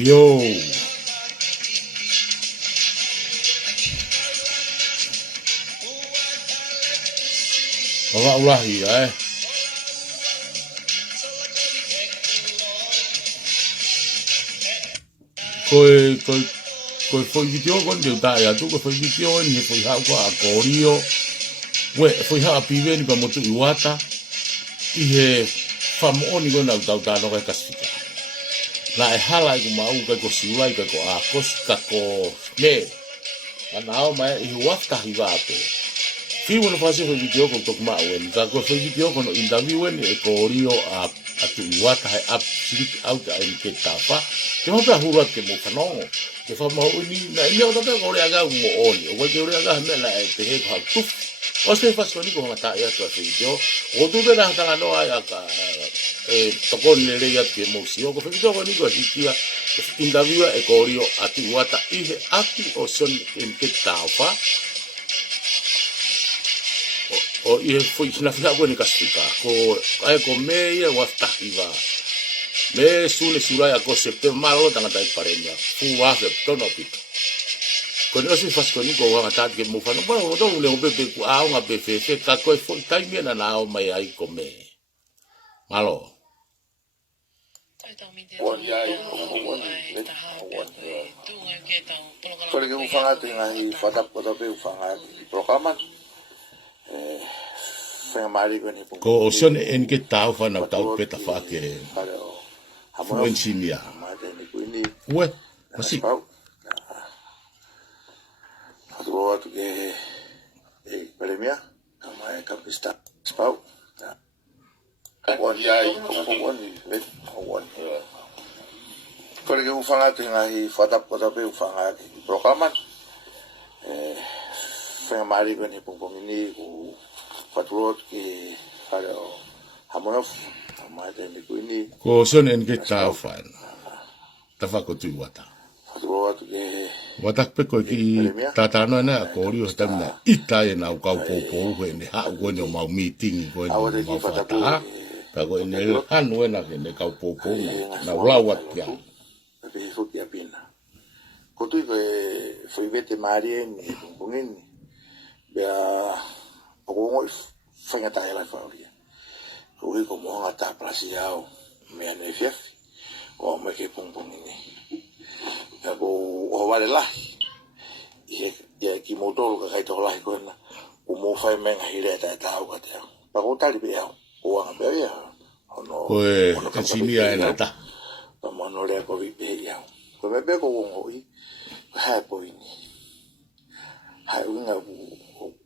Yo. Ora ulahi Koe foi video kon de ta ya tu ko foi video ni foi ha ko a korio. We foi ha pive ni pa motu iwata. I he famoni ko na tau no ka kasika. La e hala ku mau ko siulai ko a koska ko me. Ana o mai I wafta hivape. Fiu no fase foi video ko tok ma wen ka ko foi video ko no interview wen e korio a tu iwata hai up slit out en ke tapa. Ke mo pa hurat ke mo kanongo. Ke fa mau ni na ile o ta ko re aga mo oli. O ke re aga me la te he ka tu. O se fa so ni ko mata ya to video. O tu de na ta no aya ka to ko le re ya ke mo si o ko video ko ni ko si kia interview e korio a tu iwata I he api o son en ke tapa. O I foi na fina ko ni kasika ko ai ko me ia wafta hiva me sule surai ko septe malo tanga tai parenya fu wa se tono pito ko no se fas ko ni ko wa ta ke mo fa no ba no le o be ku a nga be fe ka ko foi tai me na o mai ai ko me malo Ko le ku fanga tinga I fata ko to pe fanga programa ko o son en ke tau fa na tau peta fa ke influencia we masih Aduh tu ke premia kamai kapista spau kawan ko le ku fanga tinga I fata ko to pe fanga programa mari ko ni pong ini ku patrot ke kalau hamono amate ni ku ini ko son en ke tau fa tafa ko tu wata patrot ke wata pe ko ki tata no na ko rio tamna ita e na ka po po ne ha ko no mau meeting ko no mau fata pa ko ne han we na ke ne ka po po na lawat ya pe fu ya pina ko tu ko foi vete mari ni pong ini bea o ngo fanga ta ela fauria o ri como ngata plasiao me ane fief o me ke pong ini ya o vale la ya ki motor ka kai to la ko na o mo fai men hire ta ta o ka te pa ko tali bea o nga bea o no ko e simia en ta pa mo no le ko vi bea ko me be ko ngo I ha po ini ha unga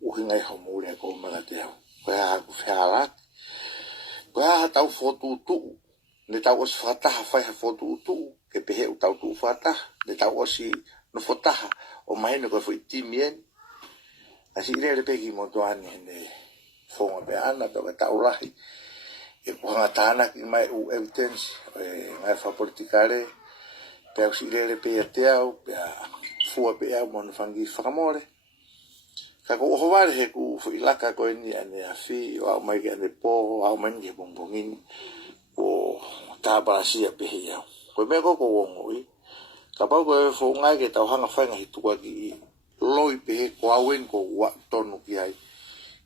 uhingai homule ko malateo pa ku fala pa tau foto tu ne tau os fata fa foto tu ke pehe u tau tu fata ne tau osi no fota o mai no ko foi timien asi le pe ki motoani ne fonga be ana to tau lahi e ko ngata ki mai u evidence ngai fa politikare pe si le pe teo pe fu pe mon fangi famore ka ko ho vale he ku ilaka ko ni ane afi o mai ke ane po o mai ke bombongin o ta basi pe ya ko me ko ngoi ka pa ko fo ngai ke ta hanga fa ngai tu ki loi pe ko awen ko wa tonu ki ai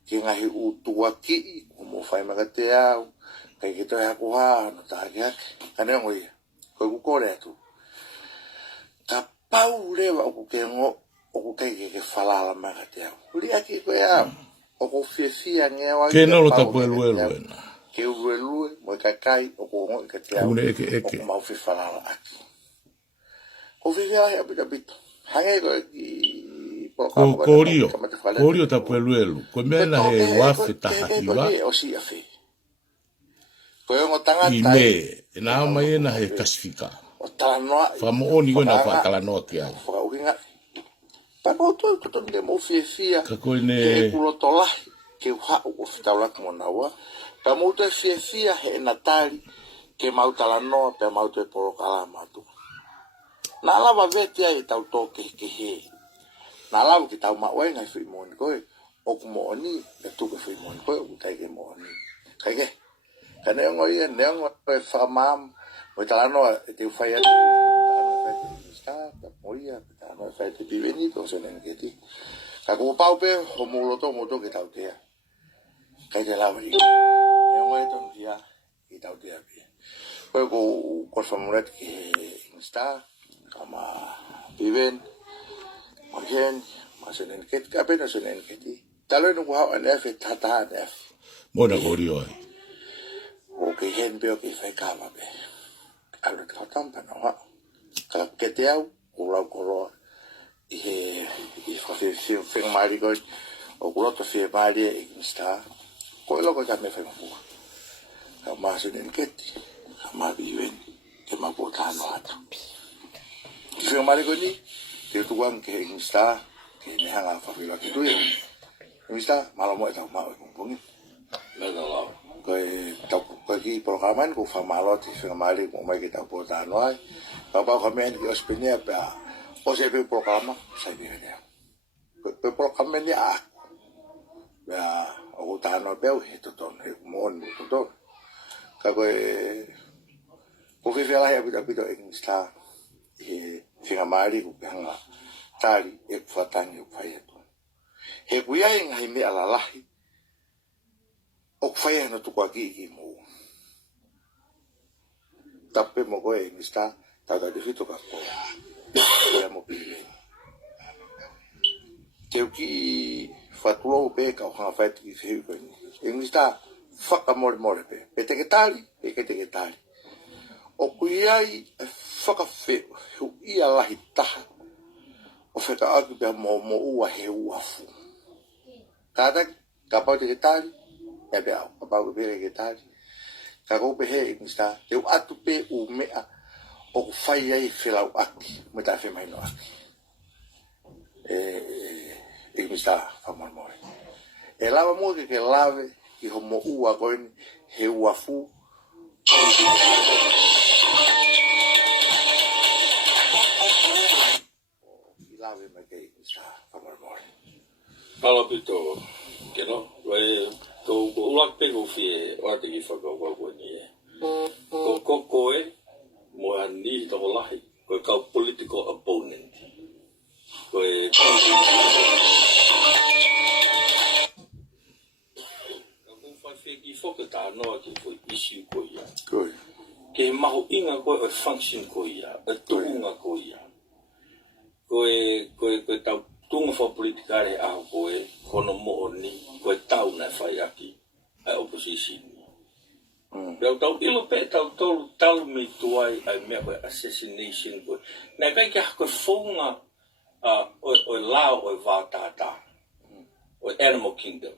ke ngai u tu ki ko mo fa ma te ya ka ke to ya ko ha no ta ga ane ngoi ko ko le tu ka pa u le wa ko ke ngo o ke falala magate uri aki ko ya o ko fia ngewa ke no lo ta puelu na ke uelu mo kai o ko ngo ke te une ke ma fi falala aki o fi ya bita hange ko korio ta puelu ko me na he wa fita iwa o si afi ko ngo tanga I me na mai na he kasfika o tala fa mo oni ko na fa kala no kia Pano to de mo fia ka ko ne ke kulo tola ke ha o fitaula ko na wa pa mo to fia he natali ke mau tala no pe mau to por kala matu na la va vete ai tau to ke he na la ki tau ma we ngai fi mon ko o ko mo ni e tu ke fi mon ko u kai ke mo ni kai ke ka ne ngoi ne ngoi fa mam mo tala no te fa ya está moia ta no fai te piveni to se nen keti ka ko pau pe ho mo to ke tau te kai te la ri e mo to dia ki tau te pe ko famulet ki está kama piven Morgen, mas nen ket ka pe no se nen keti talo no ha an f tata f Mona gorio ai. o ke hen pe o ke fai ka ma pe alo ka tampa no ha ka ke te au o la koro i fa se mari ko o kuro to se mari e sta ko lo ko ka me fa mo ka ma se nen keti ka ma viven ke ma bota no ata se mari ko ni te tu wam ke sta ke ne hanga fa la ki tu e sta malo mo ta ma ko ngi ko ki programan ko fa malo ti se mari ko mai ke ta bota no ai pa kami di ospenia pa o se pe programa sai ni ne pe programa ni a ya o ta no pe o to ton mon to ton ka ko fe la ya pito en sta se mari ko hanga tali e fatang e fai to he kuia en hai me ala lahi o fai no tu kwa ki mo tape mo ko en sta tata de fito ka ko ya mo pile te ki fatulo pe ka ha fa ti fe ko en sta fa amor pe te que tali pe que te que tali o kuiai fa ka fe ia la hita o fe ka aku pe mo ua he ua fu kada ka pa te que tali e pe ka pa pe que tali ka ko pe he en sta te atu pe u mea o fai ai filau aki me ta fe mai no aki e mi sta fa mormore e lava mo que lave ki ho mo ua koin he ua fu ki lave me ke mi sta fa mormore Palo pito que no to ulak pe go fi o te ki fa go ni ko e mo ani to lahi ko ka political opponent ko ko fa fe ki fo ka ta no ki fo issue ko ya good ke maho inga ko e function ko ya e tunga ko ya ko ta tunga fo politikare a ko e kono mo ni ko tau na fa ya ki a opposition Pero tau ilo pe tau me tuai ai mea koe assassination koe. Nā kai kia koe whonga o lao o vātata. O Animal Kingdom.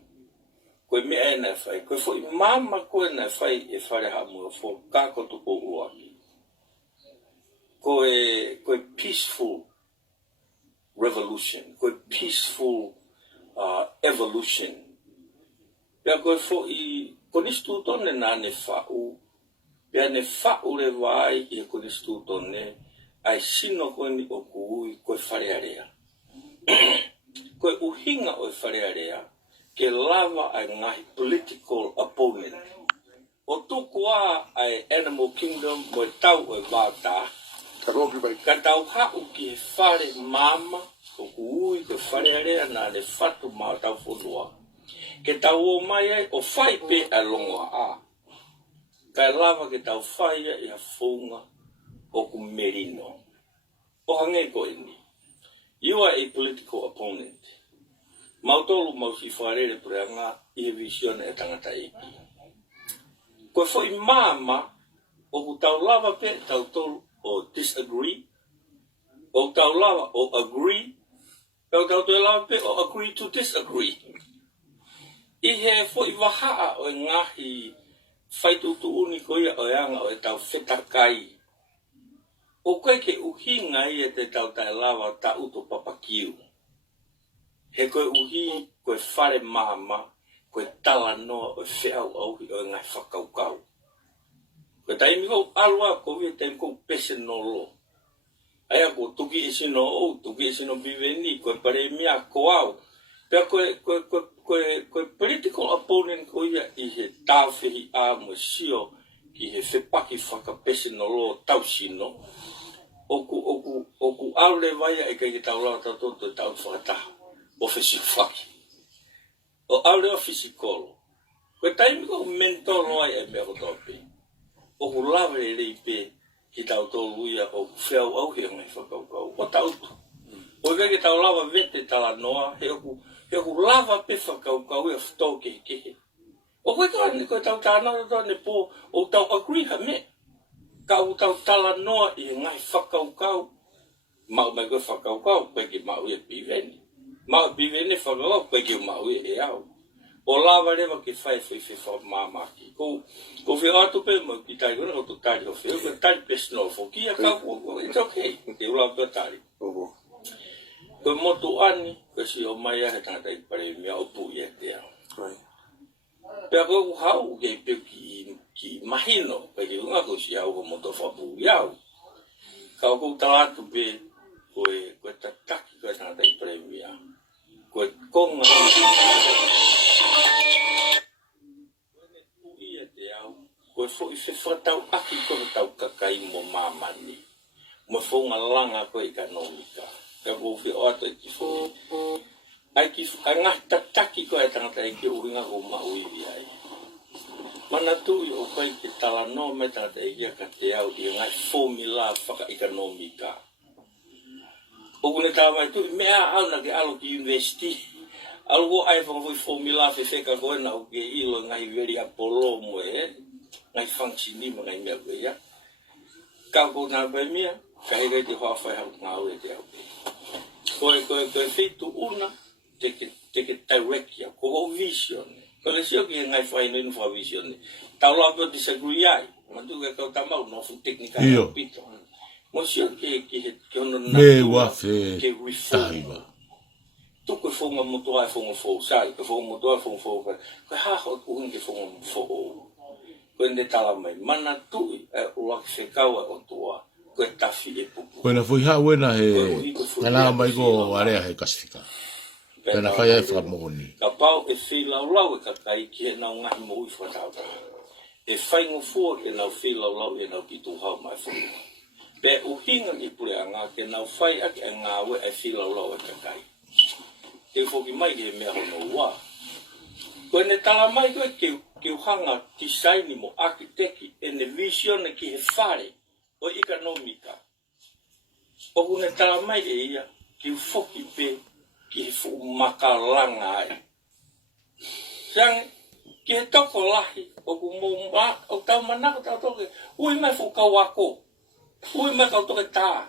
Koe mea e nai whai. Koe fo i mama koe nai whai e whare ha mua fo kākoto o uaki. Koe peaceful revolution. Koe peaceful evolution. Pea koe fo i konistu tone na ne fa'u. Pea ne fa'u le wai i konistu tone ai sino koe ni o kui koe wharearea. Koe uhinga o wharearea ke lava ai ngahi political opponent. O tukua ai Animal Kingdom mo tau o vata. Ka tau hau ki he whare mama o kui koe wharearea na le fatu ma tau whonua. Ke tau o mai ai o whai pe a longa a. Kai lava ke tau whai ai a whunga o ku merino. O hange ko ini. You are a political opponent. Mautolu mausi wharere preanga i he visione e tangata iki. Koe whai mama o ku tau lava pe tau tolu o disagree. O tau lava o agree. Tau tau lava pe o agree to disagree. I he fo i wahaa o ngahi whaitutu uni ko ia o eanga o e tau whetakai. O koe ke uhinga i e te tau tae lawa ta uto papakiu. He koe uhi koe whare mama, koe tala noa o whiau auhi o ngai whakaukau. Koe taimi kou alua ko vi taimi kou pese no lo. Aia ko tuki e sino o, tuki e sino biveni, koe pare mea ko au. Pea koe political opponent ko ia i he tāwhihi a mo sio ki he whepaki whakapese no lo tau sino. oku aule vai e kai tau la tau tau whakata o whaki. O aule o fisikolo. Koe taimi ko mentolo ai e mea kotope. Oku lawe rei pe ki tau tolu ia o whiau au he ngai whakaukau. O tautu. O kai tau lawa vete tala noa he oku lava pe whakaukau e whtau kehe. O koe tau tānau tau ne po o tau agree ha me. Ka o tau tala noa i ngai whakaukau. Mau mai koe whakaukau, koe ki mau e piveni. Mau piveni whakaukau, koe ki mau e au. O lava rewa ki whai mamaki. Ko whio atu pe mo ki tai kona, o tu tari o whio, ko tari personal whokia kau, it's okay. Ke ula pia tari. Koe motu ani, koe si o mai ahe tangata i pare mea o pu i e te au. Pea koe ku hau kei peo ki mahino, koe ki unga ko si au ko moto whapu i au. Kau kou talatu pe, koe tataki koe tangata i pare mea. Koe konga. Koe fo i whewhatau aki koe tau kakai mo mamani. Mo whonga langa koe i kanomika. Ka koe o ato i ki fo. Ai ki ngah tataki koe tangata i ki uringa ko mauiwi ai. Mana tu i o koe ki tala no me tangata i kia ka te au i ngai formula whaka i kanomika. O kune tawa mai tu i mea au na ke alo ki university. Algo ai whakafoi formula whewheka koe na o ke ilo ngai veri apolo mo ngai function mo ngai mea koe ia. Ka ko na koe mea, ka hege te hoa whai hau ngā ue te au. Koe whitu una, teke directia, ko ho vision. Ko le sio ki ngai whai nenu wha vision. Tau lau pio disagree ai, ma tu ke kau tamau no fu teknika i pito. Mo sio ki hono na me wafe taiwa. Tuku whonga motoa e whonga whou sai, ke whonga motoa e whonga whou kai. Koe haho uhin ke whonga whou. Koe ne tala mai, mana tui e uaki whekaua o tua, koe tafi e pupu. Koe na fui hau ena he, tala mai ko area he kasifika. Koe na whai ai whakamoni. Ka pau e whilau e kakai ki he nau ngahi mo ui whatauta. E whaingo fua ke nau whilau e nau pitu hau mai whonga. Pe uhinga i pule a ngā ke nau whai ake a ngā we e whilau e kakai. Te whoki mai ke mea hono ua. Koe ne tala mai koe ke uhanga design mo architecti e ne vision ki he whare o economica. O kune tala mai e ia ke whoki pe ki he makalanga ai. Sang ki he toko lahi o ku mō o tau manako tau toke ui mai whukau ako. Ui mai kau toke tā.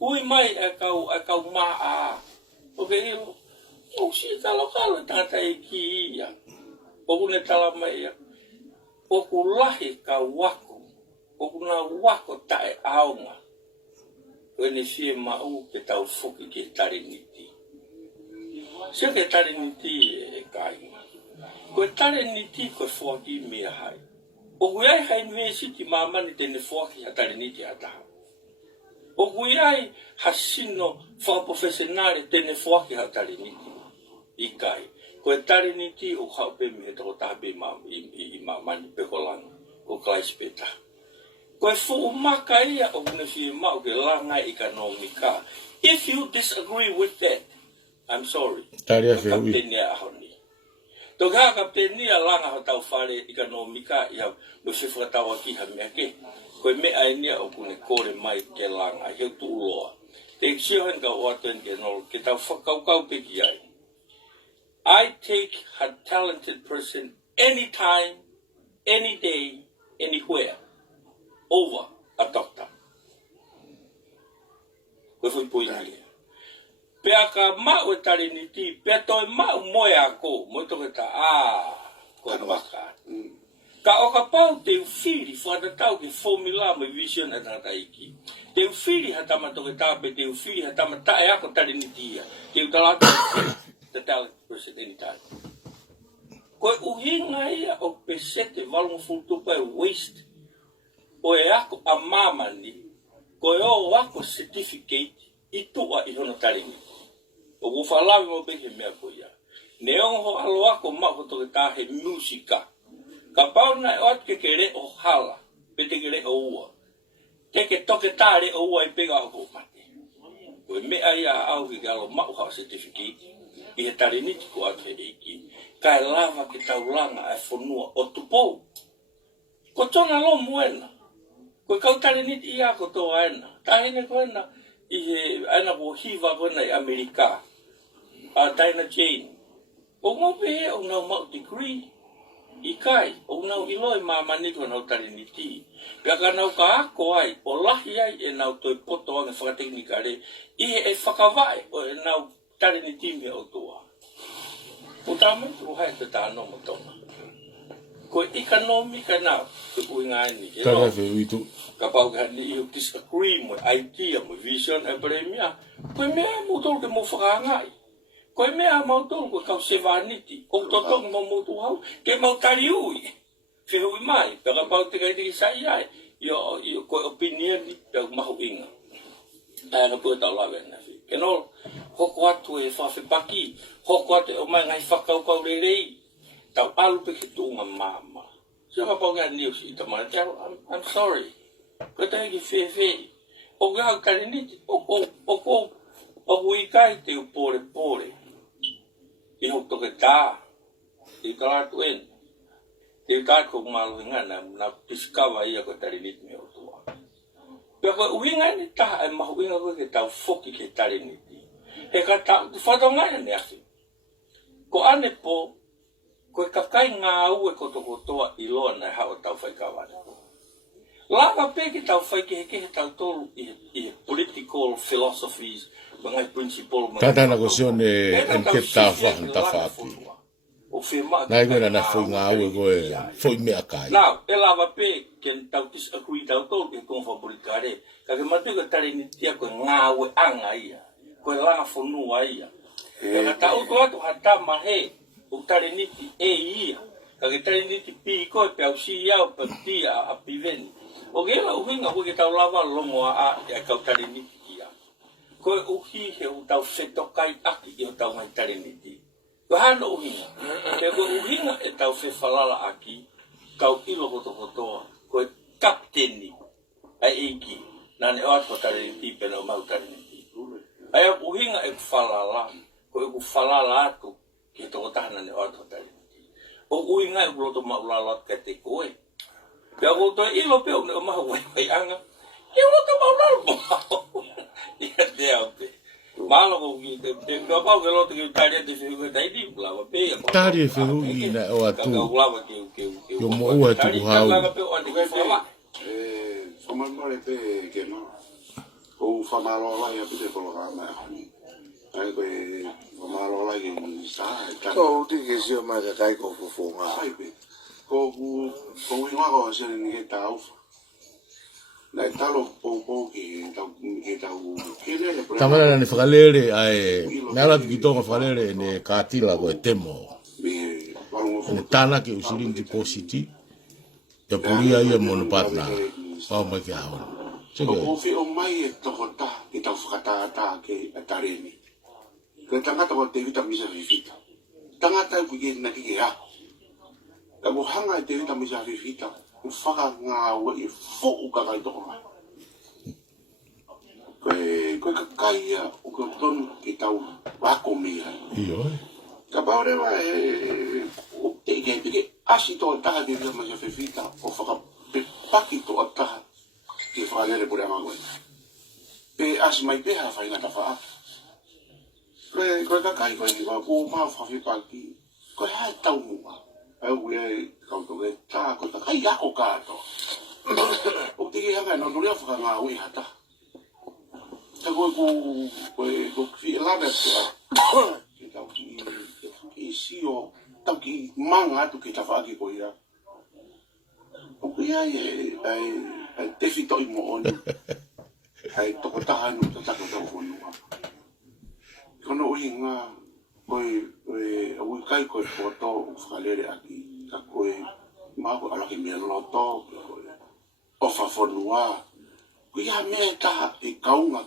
Ui mai e kau maa a. O ke ilo. O si kalo tata e ki ia. O kune tala mai ia. O ku lahi ka wako. O kuna wako ta e aonga. Koe ne fie mau ke tau whuki ke tariniti. Sia ke tariniti e kainga. Koe tariniti koe whuaki mea hai. O kui ai hai university mamani tene whuaki ha tariniti ataha. O kui ai hasino whakaprofesionare tene whuaki ha tariniti. Ikai. Koe tariniti o haupe me toko tabe i mamani pekolanga. O klaispeta. Koe fu maka ia o kune fie mau ke langa economica. If you disagree with that, I'm sorry. Taria fie ui. Kaptenia ahoni. Toka kaptenia langa ho tau whare economica ia me whiwha tau aki ha mea ke. Koe mea e nia o kune kore mai ke langa. Heu tu uloa. Te sio hen ka oaten ke nol ke tau whakaukau peki ai. I take a talented person anytime, any day, anywhere, over a doctor. Koe fui pui ngai. Pea ka mau e tariniti, pea toi mau moe ako, moe toke ta, koe waka. Ka o ka pau te uwhiri, whatatau ke formula me vision e tangata iki. Te uwhiri ha tama toke tape, te uwhiri ha tama tae ako tariniti ia. Te utalata the talent person anytime. Koe uhinga ia o pesete valungu fultupa e waste. O e ako a mamani, koe o ako certificate i tua i hono taringi. O kufalawi mo beke mea ko ia. Ne onho alo ako mako toke tahe musika. Ka pau na e oat ke re o hala, pete ke re o ua. ke toke tare o wai pega o mate ko me ai a au ki galo ma o certificate i he tare ni ko ate iki kai lava ki taulanga e fonua o tupo ko tona lo muena ko kautare ni ia ko to aina tahine ko na i he ana ko hiva ko na Amerika a Diana Jane o mo pe o na ma degree i kai o na i loi mama ni ko na tare ni ti ka na ka ko ai o lahi ai e na to poto anga fa teknika le i e fakavai o na tare ni ti me o toa o tamo o hai te tano mo tona ko economic na ko ngai ni ke Tara fe itu. kapau ka ni you disagree mo idea mo vision e premia ko me mo to ke mo ngai ko me mo to ko ka se vanity o to to mo mo tu hau ke mo tariu fe hui mai pe kapau te kai ti sai ai yo ko opinion ni pe ma ho inga ana po ta la vena ke no ho ko atu e fa fe paki ho ko atu o mai ngai fa ka ko le le tau alu pe ki tu mama so ka pa ga news ita ma I'm sorry ko ta ki fe o ga ka ni o hui kai te pore i ho to ke ta i ka tu en te ka ko mal nga na discover ia ko tari ni me o tu pe ko winga ni ta e ma winga ko ke ta foki ke tari ni e ka ta fa do nga ne afi ko ane po ko kakai ngā ue ko toko toa i loa nei hao tau whai kawane. Lava pe ki tau whai ke he tau tolu i political philosophies, mga principle. Tata ko sione en ke ta whahan ta whaki. Nai koe na whai ngā ue koe whai mea kai. Now, e lava pe ke tau disagree tau tolu i kong whaburikare. Ka ke matu ka tari ni tia koe ngā ue anga ia. Koe langa whanua ia. E ka tau atu hata mahe. O tare niti e ia, ka ke tare niti pi koe pe au si iau pe ti a piveni. O ke la uhinga koe ke tau lava longo a kau tare niti ia. Koe uhi he u tau whetokai aki i o tau mai tare niti. Ko hana uhinga. Ke koe uhinga e tau whewhalala aki, kau ilo kotoa, koe kapteni a eiki, nane o atko tare niti pena o mau tare niti. Ai uhinga e whalala, koe ku whalala atu, ke toko tahana ne oato tari. O ui ngai uloto maulalat ka te koe. Pea uloto ilo peo ne o maha wai anga. E uloto maulalat mo. Ia te au te. Malo ko ki te kapau ke loto ki utaria te whihu e taiti ulawa pe. Tari e whihu i na o atu. Kaka ulawa ke. Yo mo ua tuku hau. Kaka peo ane ke whala. Whamanore pe ke no. O whamalola ia pute kolorama e honi. Ai koe whamalola i ni sa. Ko ti ke si o mai ka kai ko fufunga. Ai pe. Ko winga ko se ni ke tau. Na talo po ke tau ke le. Tamara ni whakalere ai. Nara ki tonga whakalere ne kātila koe temo. Ne tāna ke usirinti positi. E puria ia mono patna. Pau mai ke haon. O fi o mai e toko ta. Ke tau whakatata ke atareni. Ke tangata ko te vita misa fifita. Tangata ku ye na ki ya. Ka mo hanga te vita misa fifita. U whaka ngā ua i fōu ka kai toko mai. Koe ka kaia o ka tonu ki tau wako mia. Iyo. Ka paurewa o te ike pike asi toa taha te vita misa fifita. O whaka pe paki toa taha ki whakalere pure amangoe. Pe asi mai peha whaingata wha koe ka kai koe ni ko ma fa fi pa ki ko ha tau mua ai ue kau to ke ta ko ka kai ya ko ka to o te ke hanga no ria fa nga ue hata ta ko fi la de ki tau ki si o tau ki manga tu ki ta fa ki ko ia o ke ai te fi to i mo on ai to ko ta no ta ko ta fo no kono uinga oi kai ko foto falere aki ka koe ma ko ala ki me loto o fa fonua ku ya me ta e kaunga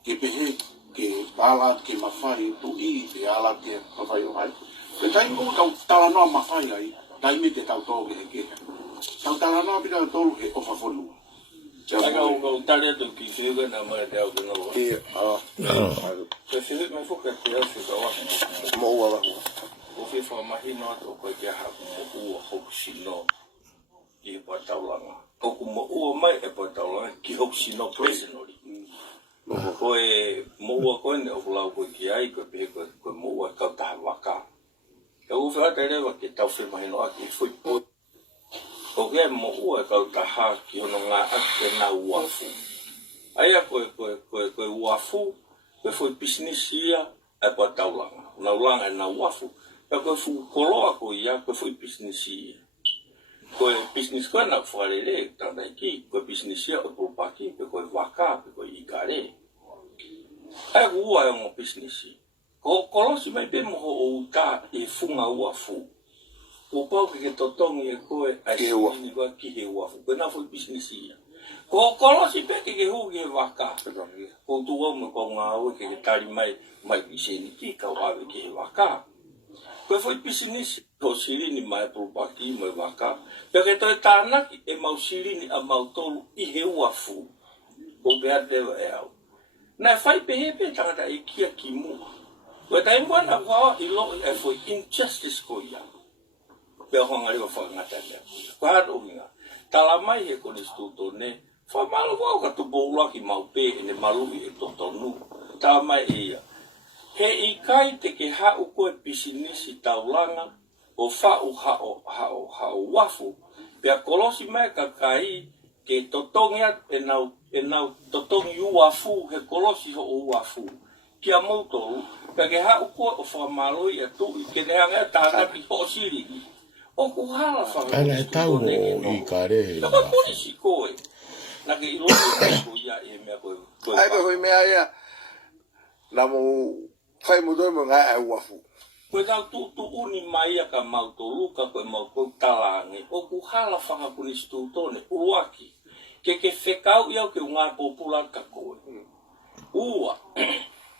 ke pehe ke bala ke mafai tu i te ala ke mafai o hai ke tai ko ka tala no mafai ai tai me te tau to ke tau tala no pina to o fa fonua Aga o tare to ki figa na ma da o no. Se se me foca te a se ka mo wa o fi fa mahino to ko ke ha mo o ho sino ki pa taulanga. O ku mo o mai e pa taulanga ki ho sino personally. Ko e mo o ko ne o la ko ki ai ko pe ko mo o ka ta waka. E o fa te le ke tau fi mahino a ki foi po. O ke mo o ka ta ha ki no nga a ke na uafu. Ai a ko uafu ko foi business ia e pa taulanga. Na ulanga na uafu. Ko fu koloa ko ia ko foi business ia. Ko business ko na fare le tanda ki ko business ia ko paki ko vaka ko ikare. Ai ua mo business. Ko kolosi mai be mo o ta e funga uafu. O pau ke totongi e koe ai ni ko ki he uafu. Ko na foi business ia. Ko kolosi pe ke hu ke vaka. Ko tu o mo ko nga o ke tari mai bise ni ki ka wa ke vaka. Ko foi business ko siri ni mai pro paki mai vaka. Pe ke to tana ki e mau siri ni a mau tolu I he uafu. O be ate e au. Na fai pe he pe tanga e kia ki mu. Ko tai mo na wa I lo e foi injustice ko ia. Pe honga ri fa ngata le. Ko ha o nga. Tala mai he ko instituto ne. Fa malo wa ka tu bola ki mau pe ne malu e to tonu. Ta mai ia. He I kai te ke ha u koe pisinisi taulanga o fa u ha o wafu. Pea kolosi mai ka kai ke totongia e nau totongi u wafu he kolosi ho u wafu. Kia moutou, pea ke ha u koe o fa maloi e tu I ke neanga e tāna ki ho siri. O ku hala whanga. Ana e tau o I kare. Ka polisi koe. Na ke I loki ko ia e mea koe. ai ko mea ia na mo fai mo do mo nga ai wafu Koe kau tu uni mai a ka mau tō luka koe mau koe talange. O ku hala whanga kuni stūtone, uruaki. Ke whekau iau ke ngā pōpula ka koe. Ua.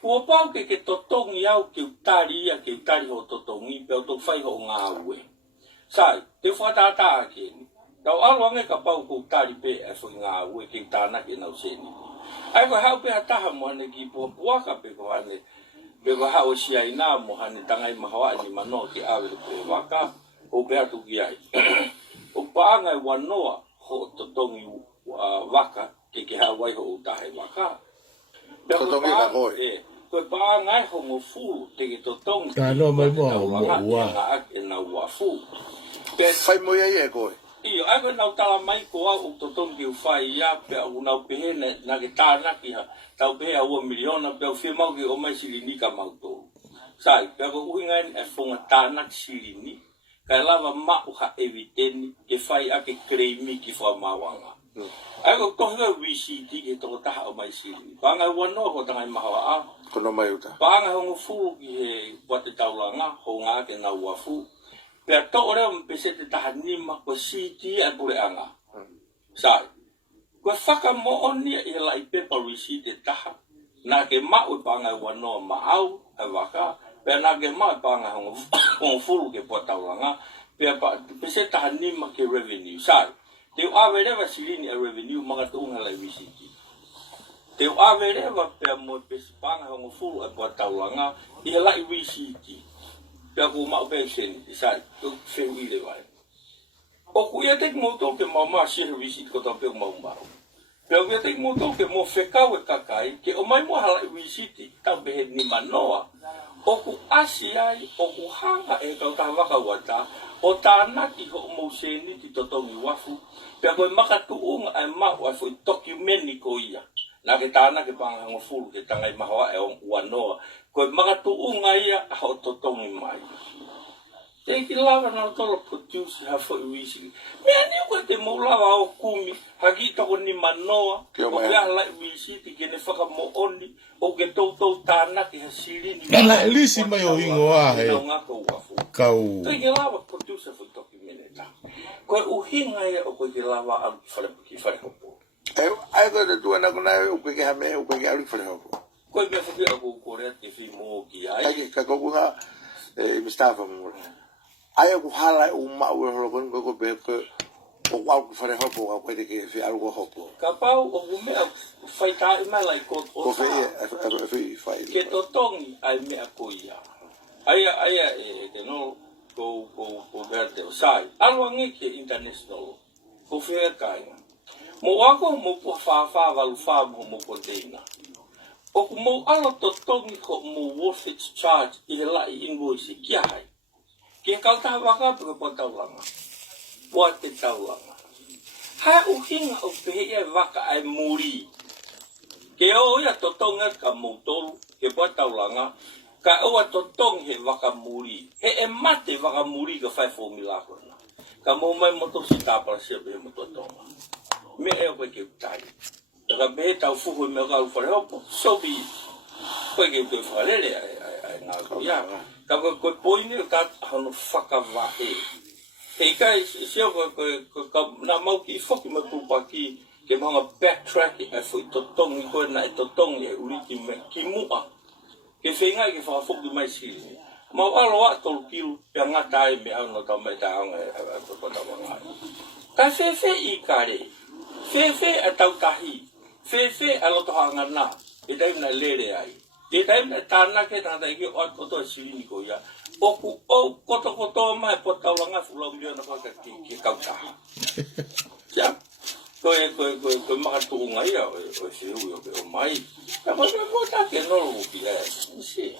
Ua pau ke totongi iau ke utari ia ke utari ho totongi peo tō whai ho ngā ue. Sai, te whatata ke ni. Tau aluange ka pau ko utari pe e whai ngā ue ke tāna ke nau seni. Ai koe hau pe hataha moane ki puapuaka pe ko ane. Pe waha o sia ina mo hane tangai mahawa ni mano ki awe pe waka o pe atu ki ai. O paanga I wanoa ho totongi waka ke hawai ho utahe waka. Totongi ka koe. Koe paanga ho mo fulu te ke totongi. Ka no mai mo ua. E na wafu. fai mo ia e koe Iyo, ai koe nau tala mai ko au totongi u whai ia pe au nau pehene na ke tāna ki ha. Tau pehe a ua miliona pe au whia mau ki o mai sirini ka mau tō. Sai, pe ako uhingain e whonga tāna ki sirini. Kai lava mau ha eviteni ke whai ake kreimi ki wha mawanga. Ai ko tohua WCT ke toko taha o mai sirini. Panga wanoa ko tangai mahawa a. kono mai uta Panga hongo fulu ki he wate taulanga ho ngā ke nau wafu. Pea tō reo mpese te taha nima ko CT ai pure anga. Sai. Koe whaka mo onia I la I pepa wisi te taha. Nā ke mau panga wanoa maau e waka. Pea nā ke mau panga hongo fulu ke potaulanga. Pea pese taha nima ke revenue. Sai. Te awe rewa sirini a revenue mga tuunga la wisi ki. Te awe rewa pea mo pese panga hongo fulu e potaulanga. I la I wisi ki. Pea ku mau pe seni, sai, tu whewi le vai. O ku ia te moto ke mau maa share visit ko tau pe mau mau. Pea ku ia te moto ke mo whekau e kakai, ke o mai mo hala I visit, tau behe ni manoa. O ku asi ai, o ku hanga e kau tā waka wata, o tā naki ho mo seni ti totongi wafu. Pea koe makatuunga ai mau ai foi dokumeni ko ia. Nā ke tāna ke pangango fulu ke tangai mahawa e o wanoa. Koe makatuunga ia ho totongi mai. Te ki lawa nā tolo produce hafo I wisi. Mea ni koe te maulawa o kumi. Haki toko ni manoa. O ke ala I wisi ti kene whaka mo oni. O ke tautou tāna ki hasiri ni. Nala elisi mai o hingoa he. Nau ngako wafu. Kau. Te ki lawa produce hafo documeneta. Koe uhinga ia o koe ki lawa au ki whare hopo. ai koe te tuana kuna upe ke hame upe ke ari fare hopo Koe mea whaki aku korea te whi mo ki ai. ai ka koku nga Mustafa mo ai ku hala u ma u holo kon ko be ko o wau ku whare hopo au koe ke whi arugo hopo. Ka pau o ku mea whaitai mai lai ko Ko whi whi ke to tongi ai mea ko ia. Aia te no ko verte o sai. Aluangi ke international ko whi kai. Mo wako mo po wha walu wha mo ko teina. O ku mo alo to tongi ko mo worth charge i he lai invoice ki ai. Ke kauta waka pe ko taulanga. Wa te taulanga. Hai uhinga o pehe waka ai muri. Ke o ia to tonga ka mo tolu ke po taulanga. Ka o to tong he waka muri. He mate waka muri ka fai formula ko na. Ka mo mai mo to sita para se be mo to tonga. Me e ko ke tai. Ka be tau fuho me ga fo hopo. So bi ko ke to farele ai na ko ya. Ka ko poine ka hanu faka va e. E kai se ko na mau ki foki ma tu pa ki ke mga backtrack e foi to tong ko na to tong e uri ki me ki mua. Ke whenga ke whakafoki mai siri. Mau alo a tolu kilu pe ngata e me au no tau mai taonga e kota wangai. Ka whewhe i kare. Whewhe a tau tahi. Whewhe a loto hanga nā. E taim na lere ai. E taim na tāna ke tangata i ki o koto siri ni ko ia. Oku o koto mai po tau langa fulau mio na whaka ki kautaha. Tia? Koe makatunga ia o se hui o mai. Ka mo ta ke no ki la. Si.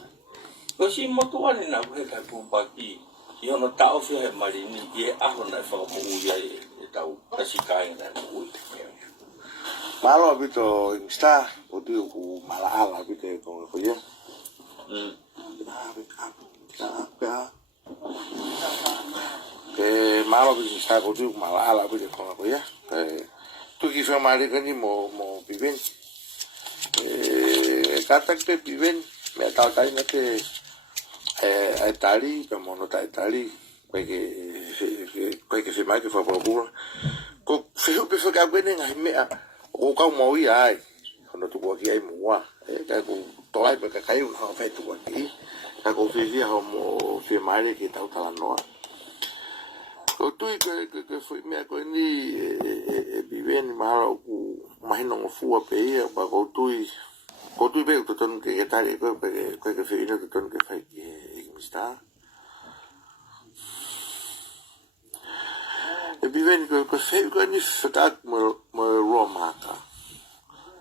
Ko si motuani na koe ka pupaki. I ono tau whia he marini i e aho na whaka mo uia e tau kasikai na mo ui. Malo bito insta o tu ku mala ala bito ko ko ia. Malo bito insta ko tu mala ala bito ko ia. Tu ki fa male kani mo piven. Kata ke piven me ta tai na ke Itali, como no ta Itali, que se mai que fa por ko feo pe fa ka bene ngai me o ka mo i ai no tu ko ki ai mo ka ko to ai pe ka kai un ha fe tu ko ki ka ko fi ha mo fi mai ki ta ta no ko tu que foi me ko ni viven malo ku mai no fu a pe pa ko tu pe to ton que ta que fi no to ton que fa ki mi sta e viven ko se ko ni fatat mo Roma ka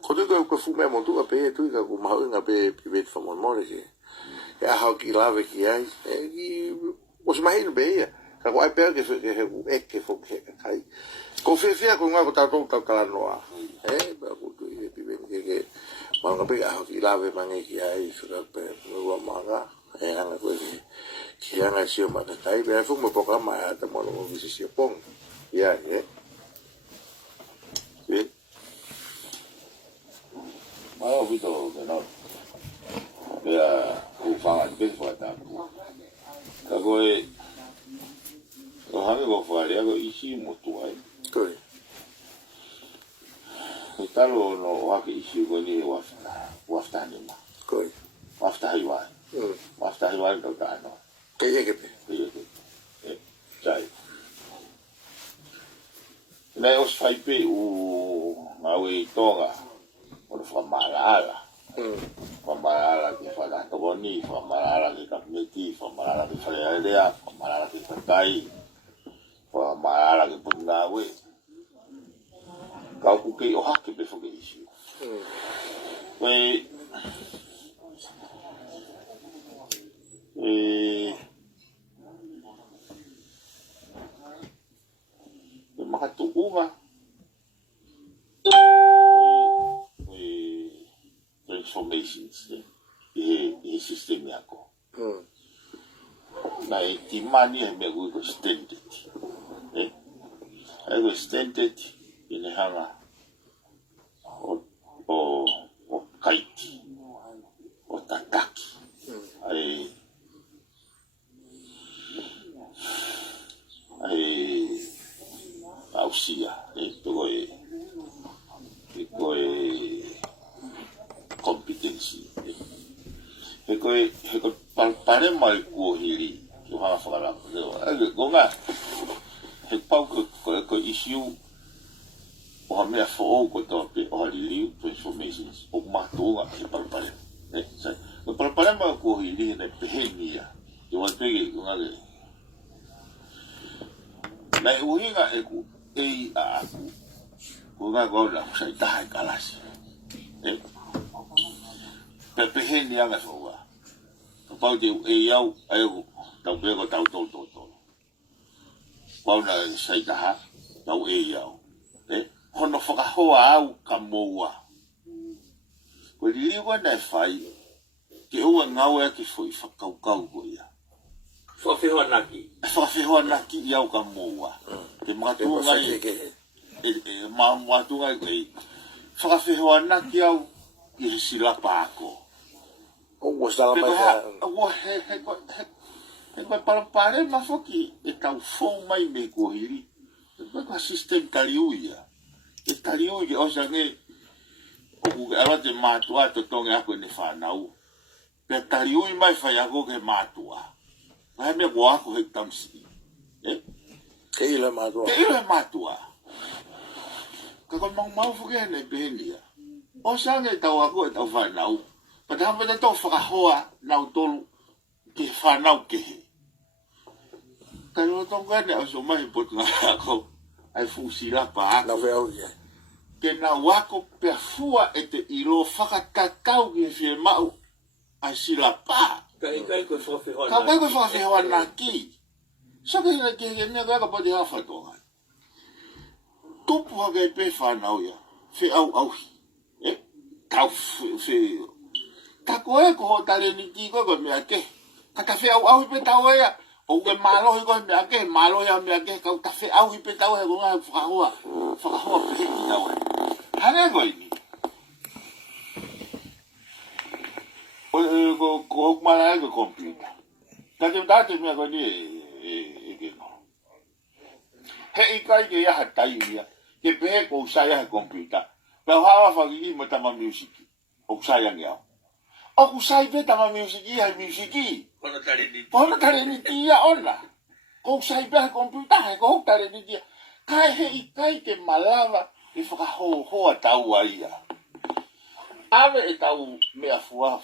ko tu ko fu me mo tu pe tu ka ku ma nga pe viven fa mo ke ya ha ki lave ki ai e os mai no be ka ko ai pe que que fo que kai ko fe ko nga ko ta to ta no ba ko tu e viven que ma nga pe ha ki lave mangi ki ai so ka pe Roma ka e nga ko ki nga si o ma ta tai be fu mo poka ma ta mo no vi si pong ya Malo vito que no. Ya ufanga de fo ta. Ka ko e o ha go fo ya go ishi mo tu ai. ko Talo no wa ke ishi go ni wafta ni ma. ko Wafta hiwa. Wafta hiwa do ta no. ke ye ke pe Sai. Na os fai pe o maui tonga. O fa malala. Fa malala que fa da to boni, fa malala que capmeti, fa malala que fa idea, fa malala que tai. Fa malala que punga we. Kau ku ke o hakke be fo ke isi. Makatuunga transformations e sistemi ako na timani e me go extended I go extended in hanga o kaiti o tataki ai ausia ko competency ko pare mal ko hiri ki ha fa la ko nga he pau ko issue o ha mea fo ko to pe o li transformations o matua he palpare sai o palpare ma ko hi ne pehenia yo wa pege ko ngale na uhinga e ku e a ku ko ga go la sai ta kalasi pe pehenia ga so wa pau de e yau ai tau pe ko tau to pau na sai ta tau e yau hono whakahoa au ka moua. Ko liwa nei whai, ke ua ngau e ki fui whakaukau ko ia. Whawhihoa naki. Whawhihoa naki i au ka moua. Ke mātunga mātunga i kei. Whawhihoa naki au i he silapa ako. O wasala mai. O he koe parapare ma whoki e tau whou mai me ko hiri. E koe ka system taliu ia. E taliu i o sange o kuke awa te mātua to tonge ako ne whanau. Pea taliu i mai whai ako ke mātua. Mai mea ko ako he tamsi. Ke ila mātua. Ke ila mātua. Ka kon mau fuke ne behenia. O sange tau ako e tau whanau. Pa te hampa te tau whakahoa nau tolu ke whanau ke he. Ka no tonga ne o so mai potu ako. Ai fusila pa Na veo ia. ke na wako pe fua e te ilo whakatatau ki whie mau ai sila pa. Kai koe whawhihoa naki. Ka kai koe whawhihoa naki. So ke hina ke mea koe ka pati hawa tonga. Tupu hake e pe whanau ia. Whi au auhi. Tau whi. Ka koe ko ho tare ni ki koe mea ke. Ka ta whi au auhi pe tau ia. O ke mālohi koe mea ke, mālohi a mea ke, kau tawhi au hi pe tau he ko ngā whakahoa pe heki tau he. Hare koe ni. Ko hokmana e ko computer. Ka te tate mea koe ni e ke no. He i kai ke iaha tai ia, ke pehe ko usai he computer. Pea hawa whakiki mo tama musiki. O usai angi au. O usai pe tama musiki hai musiki. Pono tare ni tia ona. Ko sai pe computer he ko tare ni tia. Kai he i kai ke malava i whakaho hoa tau aia. Ave e tau mea fua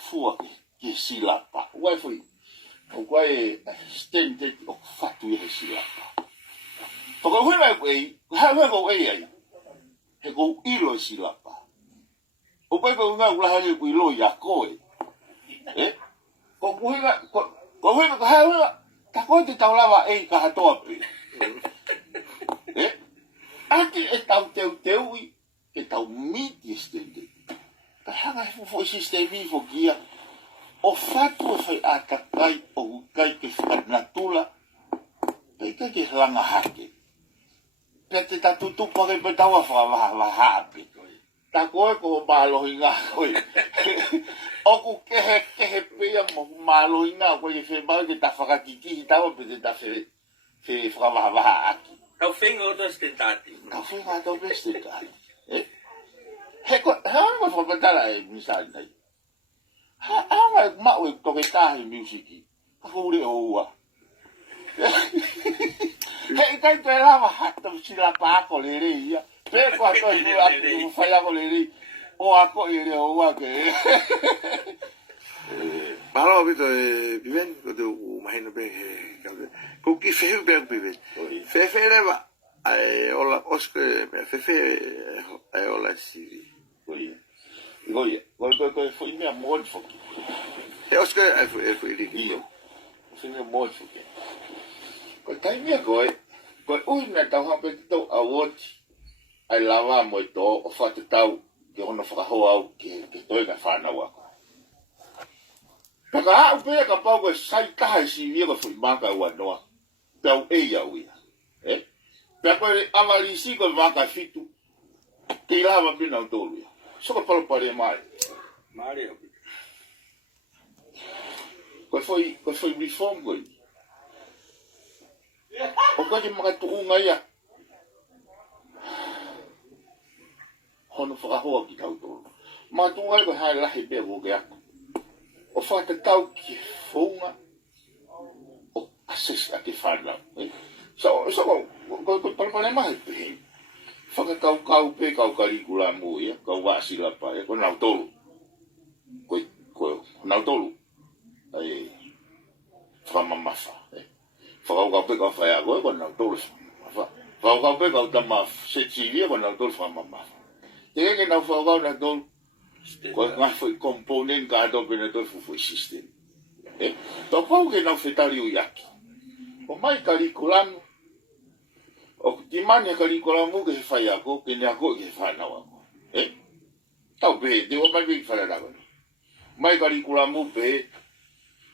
ke silapa. Uai fui. O koe extended o fatu i he silapa. Toko hui mai koe, hae ko ei ai. He ko ilo silapa. O koe ko ngā ulahari ko ilo i a koe. Ko kuhinga, ko huinga ko hae huinga, ka koe te tau lava ei ka hatoa pe. Ati e tau teu i, e tau miti estende. Ka hanga fufo i sistemi fo kia, o fatu e whai atakai o hukai ke whakanatula, pe kai ke langa hake. Pea te tatutupa ke pe tau a whakawaha ape. Ta koe ko mālohi ngā koe. Oku kehe pia mo mālohi ngā koe e whemau ke ta whakakiki tawa pe te ta whakawaha aki. Tau whenga o tas te tati. Tau whenga tau pes te tati. He koe, hea koe whapatara e misari nei. Hea mai mau e toke tahi musiki. Kako ure o ua. Hei kai pe lava hata sila pa ako le re ia. Pe ko ato i atu fai ako le re. O ako i re o ua ke. Malo bito e biven ko te umahina be ko ki fehu be biven. Fefe leva ai ola oske me fefe ai ola sivi. Goia, foi minha morte foki. E oske ai foi li. Io. Foi minha morte foki. Ko tai minha goia. Ko ui na tau hampe tau awoti. Ai lava mo to o fatu tau ke ono whakahoa au ke toi ka whanau ako. Paka hau pēa ka pau koe sai taha si via ko fui maka ua noa. Pau ei au ia. Pea koe amalisi koe maka fitu. Te ilava pina o tolu ia. Soko palo pare mai. Mare o. Koe foi reform koe. O koe te makatuunga ia. Hono whakahoa ki tau tolu. Matunga i koe hae lahi pēa koke ako. O whata tau ki whunga o asesi a te whanau. So, palpale mai pe. Whakakau pe kau karikula mo ia, kau wasila pa ia, ko nau tolu. Ko nau tolu. Ai, whamamafa. Whakakau pe kau whai agoe, ko nau tolu. Whakakau pe kau tama setzilia, ko nau tolu whamamafa. Te ke nau whakakau na tolu, ko ngā whai component ka ato pena tolu whai system. Tau pau ke nau whetari uiaki. O mai karikula mo, o timani karikula mo ke whai ako, ke ne ako ke whanau ako. Tau pe, te o mai pe whai rako. Mai karikula mo pe,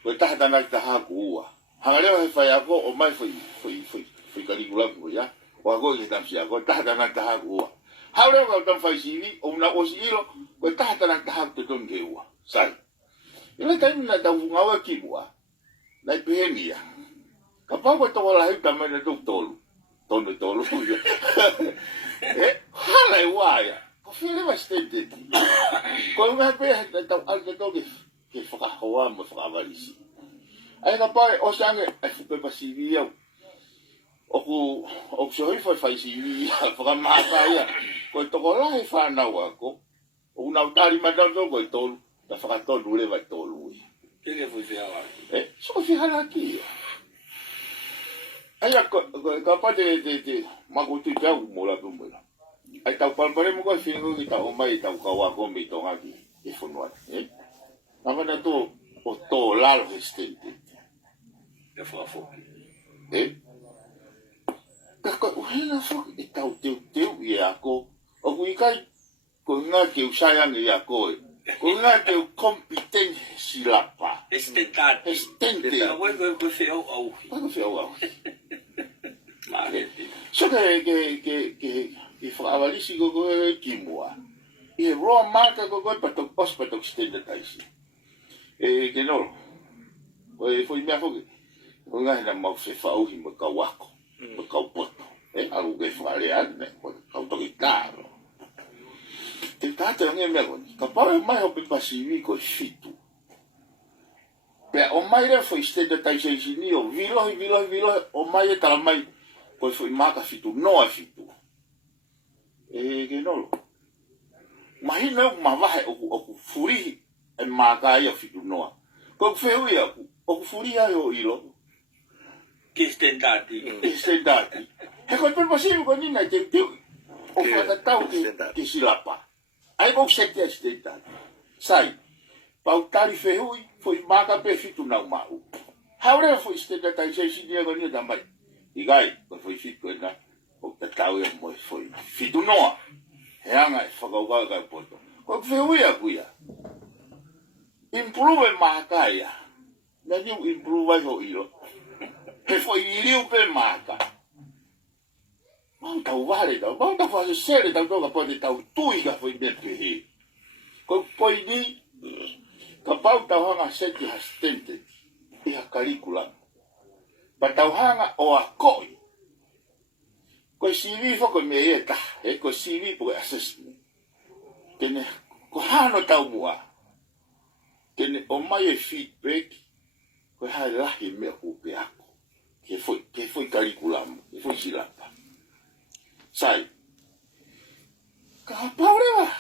ko tahatana ki taha ku ua. Hangaleo he whai ako, o mai whai karikula mo ya. O ako ke tamsi ako, tahatana ki taha ku ua. Haureo kau tam whai siwi, o una o si ilo, ko tahatana ki taha ku te ton ke ua. Sai. Ila taimi na tau ngawa ki ua. Nai peheni ya. Kapau ko toko lahi tamai na tuk tolu. Tono tolu. Halai waya. Ko while wa stente ti. Ko unga peha na tau alta toke ke whakahoa mo whakawarisi. Ai kapau o sange, ai fupepa sivi au. Oku sohi whai sivi au. Whakamata ia. Ko toko lahi whanau ako. O unau tari matau toko i tolu. Na whakatolu le vai tolu. Kere fui whialaki. So whialaki ia. Ai ka pa te makutu te au mo la tumela. Ai tau palpare mo ko fingo ki tau mai tau kawa ko mi tonga ki e fonua. Navana to o to lalo estente. Te whaafoki. Ka uhena fo e tau teu i ako. O kuikai ko nga ke usaya ni ako. Ko nga ke kompeten silapa. Estentati. Estente. Te tau e koe whiau au. Ko whiau au. Mareti. So que whakawarisi ko koe ki mua. I he roa maka ko koe patok ospatok stenda taisi. Ke noro. Koe foi mea foke. Koe ngahi na mau se whauhi ma kau wako. Ma kau poto. Aru ke whaleane. Kau toki tāro. Te tāte o nge mea koni. Ka pare mai o pe pasiwi koe fitu. Pea o mai re foi stenda taisi ni o vilohi. O mai e tala mai. Koe foi maka fitu, noa fitu. Ke nolo. Mahina o mawahe oku furihi e maka ia fitu noa. Koe whiu ia oku furihi ai o ilo. Ki estentati. Estendati. He koe perpasivu koe nina i te tiu. O whakatau ke silapa. Ai kou sete estendati. Sai. Pau tari whiui, foi maka pe fitu nau mau. Haure foi estendati se sinia koe nina tamai. Igai, ko foi fitu na o te tau e mo foi fitu noa. He anga e whakauka kai poto. Ko whiuia kuia. Improve mahakaya. Na niu improve ai ho ilo. He foi iliu pe mahaka. Mau tau wale tau. Mau tau whase sere tau toka pote tau tui ka foi mepe he. Ko poi ni ka pau tau hanga seti hastente. Iha karikulam. Patauhanga o a koi. Koe CV whako me e ta. Koe CV po assessment. Kene, ko hano tau mua. Kene, o mai e feedback. Koe hae lahi mea upe ako. Ke foi karikulamu. Ke foi silapa. Sai. Ka hapaurewa.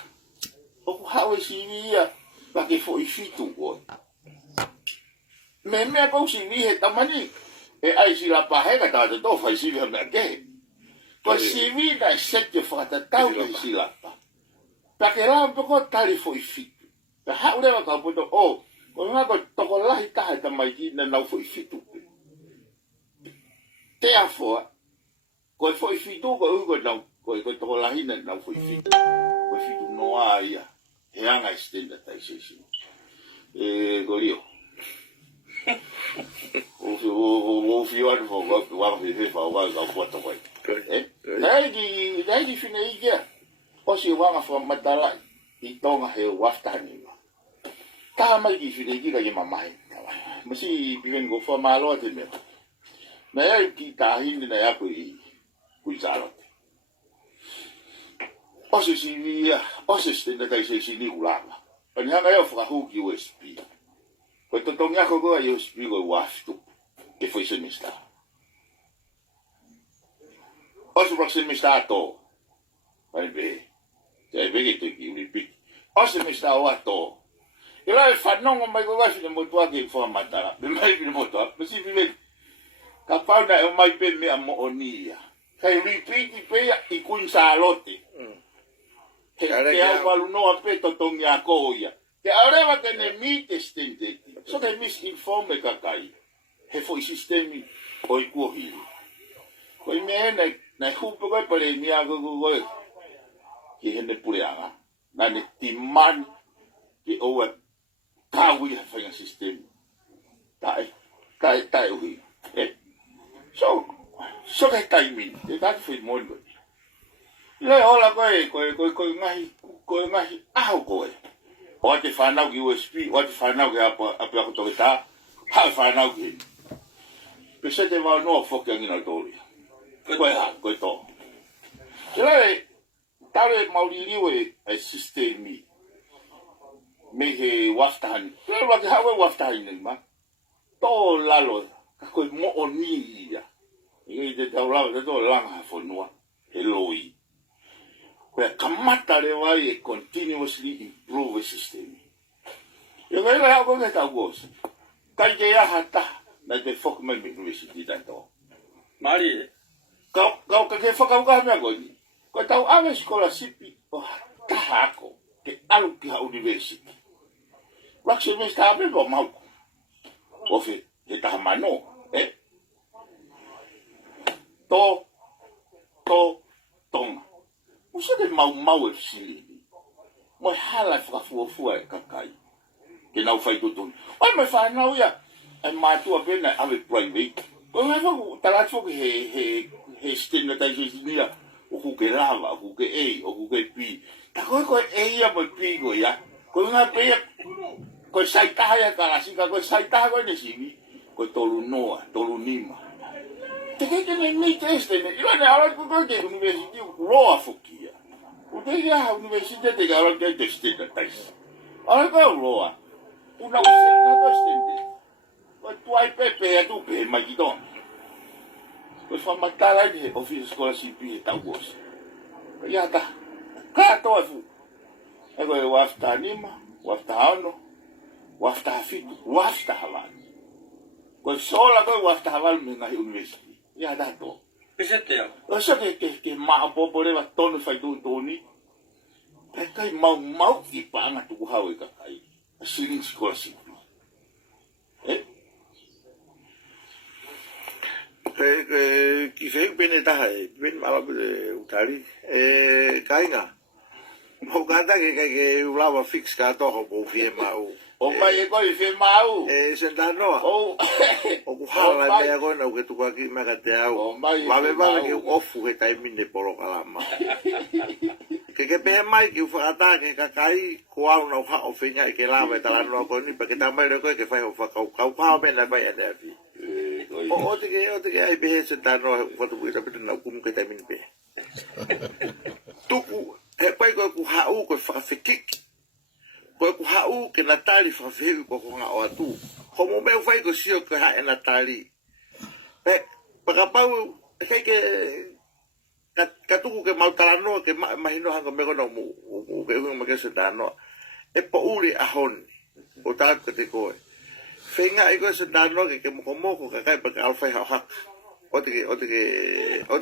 O ku hawe CV ia. Pa ke foi fitu oi. Me mea kou CV he tamani. E ai si la pahega ta te to fai si me ke. Ko si vi da sette fata tau ke si la pa. Pa ke la ko tali foi fit. Ta ha ule ka poto o. Ko nga ko to ko la hita ta mai ki na na foi fitu. Te a fo. Ko foi fitu ko na ko to ko la hina na foi fitu. Ko fitu no ai. E anga stenda ta isi. Gorio. O fio anu wa vive fa wa ga foto vai. Dai fine ia. O si wa fa matala I tonga he waftani. Ta mai ki fine ia ga mamai. Masi biven go fa malo te me. Na ia ki ta hin na ia ku zalo. O si via, o si stenda kai se ni ulama. Ani hanga ia fa hu ki USP. Ko to tonga ko go USP go waftu. Que foi semestre. Osu proximista ato. Vai be. Vai be que tu repeat. Osu mista o ato. Ela fa não mai ko vai de moto aqui formatara. Be mai de moto. Mas se vive kapau na o mai pe me amo onia. Kai repeat pe I kun salote. Ke au valu no apeto tongi akoia. Ke areva que ne mite stente. So que misinforme kakai. He foi sistemi o ikuhi. Koi me na hupo ko pare ni ago go. Ki hene pureanga. Na ne timan ki o kawi ha fa sistemi. Tai uhi. So que timing. Te dat foi mondo. Le ola ko ngai au ko. O te whanau ki USP, o te whanau ki apa ako toke tā, ha whanau ki. Pese te wau noa whoki angina tōri. Koe ha, koe tō. Te lai, tare mauri liwe e sistemi me he waftahani. Te lai waki hawe waftahani nei ma. Tō lalo, ka koe mo o ni ia. Ingi te tau lau, te tō langa ha whanua, he loi. Koe kamata le wai e continuously improve the system. Yo kai la ko ngai tau gos. Kai ke ya hata na te fok mai university da to. Mari, Kau ke foka ka me agoni. Ko tau ave scholarship o ta hako ke alu ki ha university. Waxi me sta be bo mau. O fe e ta mano, Toma. Usa de mau e fili. Mo hala fa fu e kakai. Que não faz tudo. Oi, mas faz não ia. É matou a pena ave private. Ko me fa tala fo que he stina ta jinia. O que lava, o que o que pi. Ta ko ia mo pi go ya. Ko nga pe ko sai ta ya kala sika ko sai ta ko ne simi. Ko tolu noa, tolu nima. Te que me teste ne. Ila ne ala ko ke university roa fokia. O te ia university te gara ke teste ta tais. Ala ko roa. Una usina ko stende. Ko tu ai pepe a tu pe magidon. Ko fa matala ni office scholarship e ta gos. Ko ia ta. Ka to fu. E ko wafta nima, wafta ano, wafta fitu, wafta halal. Ko sola ko wafta halal me na university. Ya da to. pesete ya. O sa ke ma popo le tonu fai tu toni. Kai mau I pa na tu hawe ka kai. Swimming scholarship. Ki fei pene taha ben mala utari kai nga mo kata ke ulawa fix ka to ho fie mau O mai e ko I mau. sentano O ku hala me ko na ke tu ka ki ma ka te au ma me ba ke ofu ke tai mine poro kalama ke pe mai ki fa ata ke ka kai ko au na ha o fenga ke lava ta la no ko ni pa ke ta mai ko ke fa ho fa ka me na ba ya de afi o te ke ai be sentano ko tu ita pe na kum ke tai mine pe tuku he pai ko ku ha u ko fa fe kik ko ku ha u ke natali fa fe ko ko nga o atu ko mo me fai ko sio ko ha natali pe pa pa ke katuku ke mautalano ke mahino hanga me kono mu ke un me se dano e po uri ahon o ta ke te ko fenga I ko se dano ke mo ko ka kai pa alfa ha o te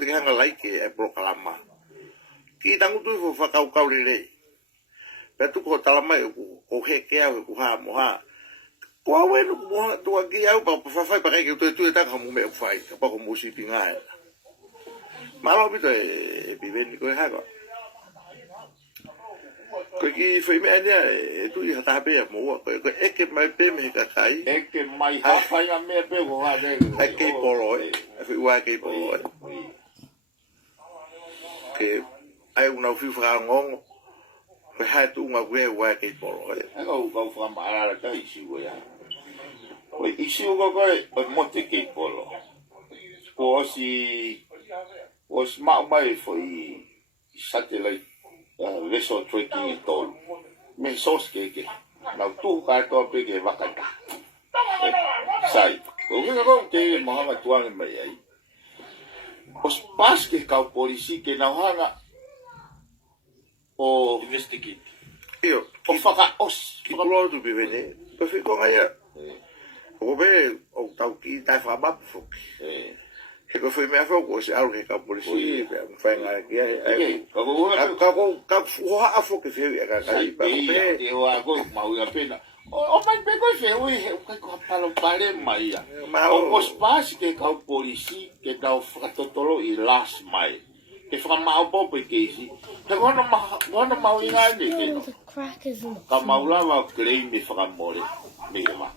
hanga like e proklama ki tangu tu fo fa kau le pe tu ko talama ko he ke au ku ha mo ha ko awe no mo tu ki au pa fa pa ke tu ta ka mo me fai pa ko mo si pinga malo bito vivendi ko ha ko ki foi me ania tu ia ta pe mo ko e ke mai pe me ka kai e ke mai ha fai a me pe ko ha de e ke polo e foi wa ke polo ke ai una fi fra ngong ko ha tu nga we wa ke polo e ko fra mara ta isi go ya ko isi go ko mo te ke polo ko si was mai foi satellite vessel tracking e todo me sos que na tu ka to pe ke vakata sai o que te Muhammad tuan mai ai os pas ke kau polisi ke na hanga o Investigate. Io, o faka os ki pulo tu bivene, pe fiko ngai o be o tau ki tai fa ba fu. He ko foi me afo ko se au ke ka polisi, pe fa nga ki ka fu ha afo ke fe ka pe te o ago mau ya pena o mai pe ko fe ui ka ko palo pare mai ya o os pas ke kau polisi ke tau fakatotolo i las mai ke fa mau po pe ke si te kono mau ina ni ke All the crackers and ka maula wa krei mi fa more me ma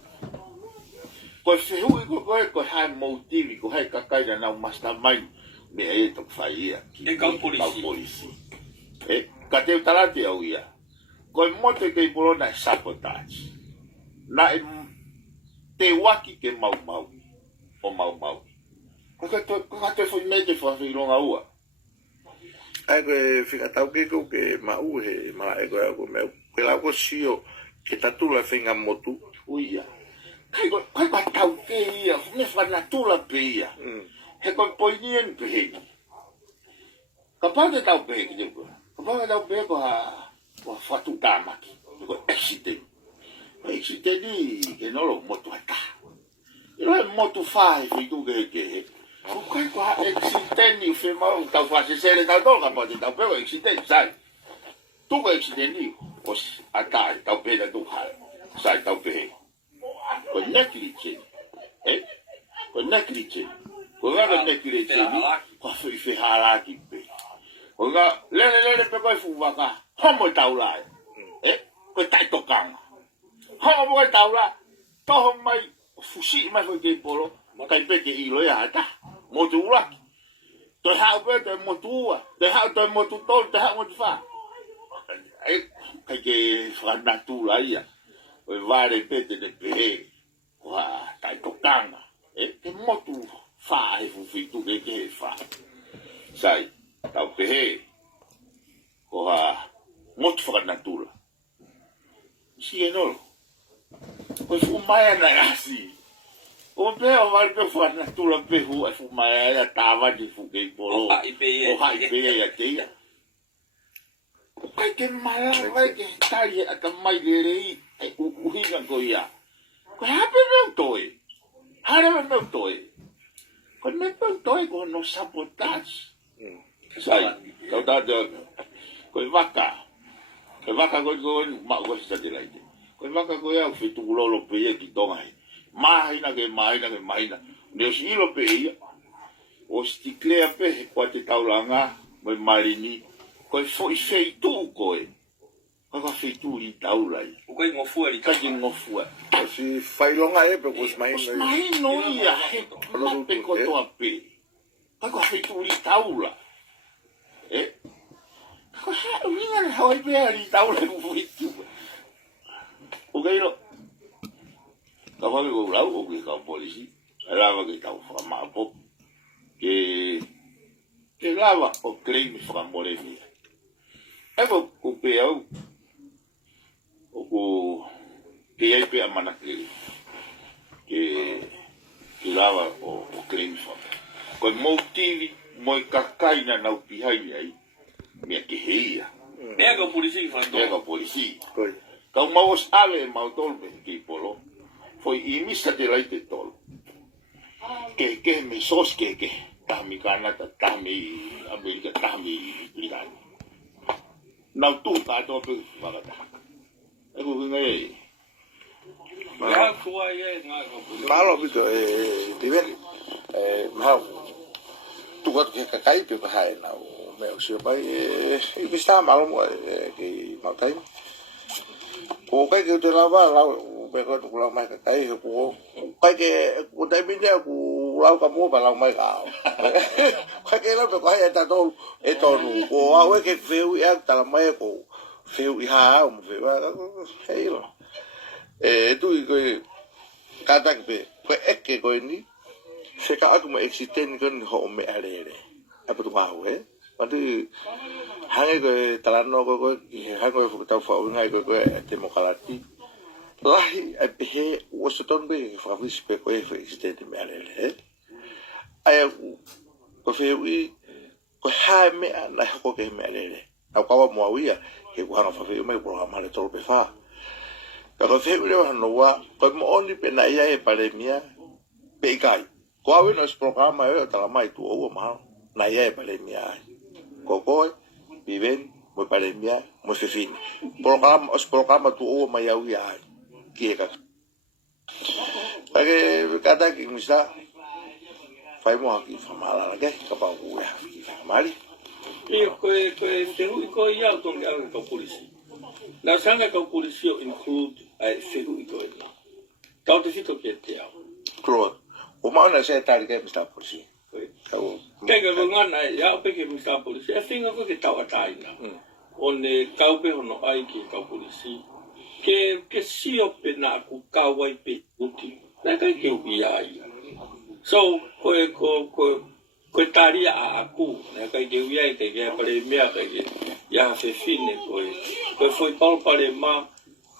ko fe hui ko hai motivi ko hai ka kai na mastermind me e to fa ia E kau polisi. Ka te utarate au ia. Ko moto te polo na sabotage. Na te waki ke mau. O mau. Ko te foi mete fa filonga ua. ai ko fika tau ke ko ke ma u he ma e ko me ke la ko sio ke tatula finga motu. Uia. Kai ko tau ke ia. Me fa na tula pe ia. He ko poinien pe he. Ka pa te tau pe ke ko. Ka pa tau pe ko wa fatu tamaki. Ko accident. Accident ni ke no lo motu ata. Ilo motu fa e tu ke. Ko kai ko accident ni fe ma tau fa se sere tau do ka pa te tau pe ko accident sai. Tu ko accident ni os ata tau pe da tu ha. Sai tau pe. Ko negligent. Ko negligent. Ko ga negligent ni ko fe halaki pe. Ko ga le pe ko fu wa ka. Homo tau lai. Ko tai tokanga. Homo ko tau la. To mai fusi mai ko ke polo. Kai pe ke ilo ya ta. Mo tu la. To ha pe te mo tu. Te ha to mo tu to, te ha mo tu fa. Kai ke fra na tu la ia. O vare pe te pe. Wa tai tokanga. Ke mo tu fa e fu fitu ke fa. Sai. Tau pe. Ko ha mo tu fra na tu la. Si e no. Ko fu mai na rasi. O pe o vai pe fu na tu la pe fu fu mai ya tava di fu ke polo. O hai pe ya te. Kai ke mala vai ke tari ata mai le rei. U hinga ko ia. Ko ha pe me toi. Hare me toi. Ko me toi ko no sabotage. Sai. Kau ta ko vaca. Ko vaca ko ma ko sa de lai. Ko vaca ko ya fitu lolo pe ye ki tonga. Mahina. Ne silo pe ia. O stiklea pe ko te taulanga mo marini. Ko foi feito ko e. Ko feito li taulai. O kai ngofua ri Ka ngofua. Si fai longa e pe ko smai Mai no ia. Ma pe ko to ape. Ko feito li taula. Ko ha winga hoi pe li taula mo fitu. O kai no. Ka wa ko lau o ka polisi. Lava que tau fa ma po. Que lava o crime fa moreni. Evo o pe au. O que ai pe amana que lava o crime fa. Ko motivi moi kakaina na upihai ai. Me que heia. Nega o polisi fa to. Nega o polisi. Koi. Ka maos ale mautolbe que polo. Foi imista de laite tolo. Que me sos que tami Canada, tami Amerika, tami Britânia. Não tu tá todo bagata. É o que ngai. Ya kuwa ye nga ko. Malo bito tiven ma tu ko ke kai pe hai na o me o se pai e bista malo mo ke ma tai o kai ke te lava la o pe ko tu la mai kai ko kai ke o dai mi ne ko la ka mo ba la mai ka kai ke la pe ko hai ta to e to nu o a we ke feu e ta la mai ko feu i ha o feu hei lo tu ko kata ke ko ek ko ni se ka aku me existen kan ho me are apa tu mau pati hangai ko talano ko hangai ko ta fa ngai ko demokrati lahi he Washington be fa vis pe ko existen me are ai ko ko fe ui ko ha me na ko ke me le na kwa mo wi ke ko ha fa fe me programa le to pe fa ka ko fe ui no wa ko mo oni pe na ia e pale mia pe kai ko awe no programa e ta mai tu o ma na ia e pale mia ko ko viven mo pale mia mo fe fin programa tu o ma ia wi ai ki ka Ake kata ki misa fai mo aki famala ke kapa uwe ki famali. Koe te hui koe ia tongi anga kau polisi. Nā sanga kau polisi o include te hui koe ni. Kau te fito ki te au. Kuro. O mauna se tari ke mista polisi. Kau. Kei ka ngana ia ope ke mista polisi. E whinga ko ke tau ataina. O ne kau pe hono ai ki kau polisi. Ke sio pe na ku kawai pe uti. Nā kai ke ui ai. So, koe taria a aku. Nā kai ke ui ai te kia pare mea kai ke ia fe fine koe foi palpare ma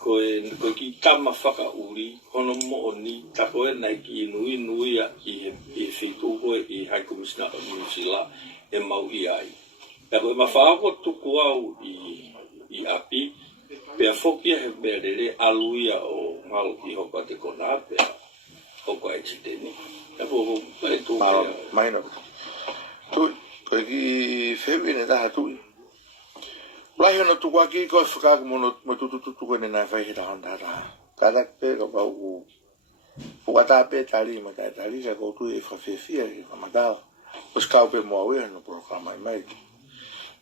koe ki tama whaka uri. Hono mo o ni tako e nai ki inui a i he whitu koe i hai komisina o Niusila e mau i ai. Pea koe mawhaako tuku au i api. Pea whokia he mea rere aluia o malo ki hoka te kona pea hoka e chiteni. E po pai tō mea. Maino. Tu, koe ki whewine taha tui. Lahi ono tuku aki koe whakaku mo tutu koe ne nai whai he tahan taha. Katak pe ka pau ku pukata pe tari ma kai tari sa kou tui e whawhewhia ki whamatao. Pus kau pe mua wea no programa i mai.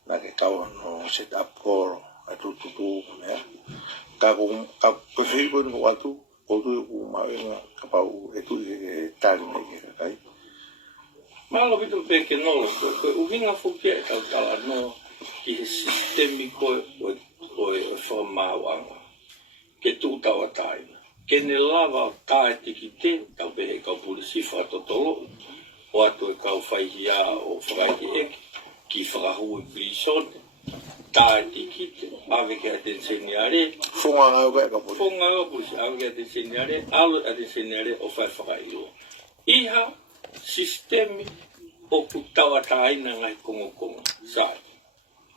Nā ke kau no set up koro. Atu tutu mea ka whi ko ni atu ko tu ku mai nga ka pau e tu e tali nei ke kai Malo vitu pe ke no ko uhinga fuke ka kala no ki he sistemi ko o forma wanga ke tu ta watai ke ne lava ka etikite ka be ka polisi fa totolo o atu e ka faihia o fai ki fra hu prison ta tikite ave che te insegnare funga nga ka poli funga ave che te insegnare allo ad insegnare o fai io iha sistemi o kutawa taina ngai kongo sa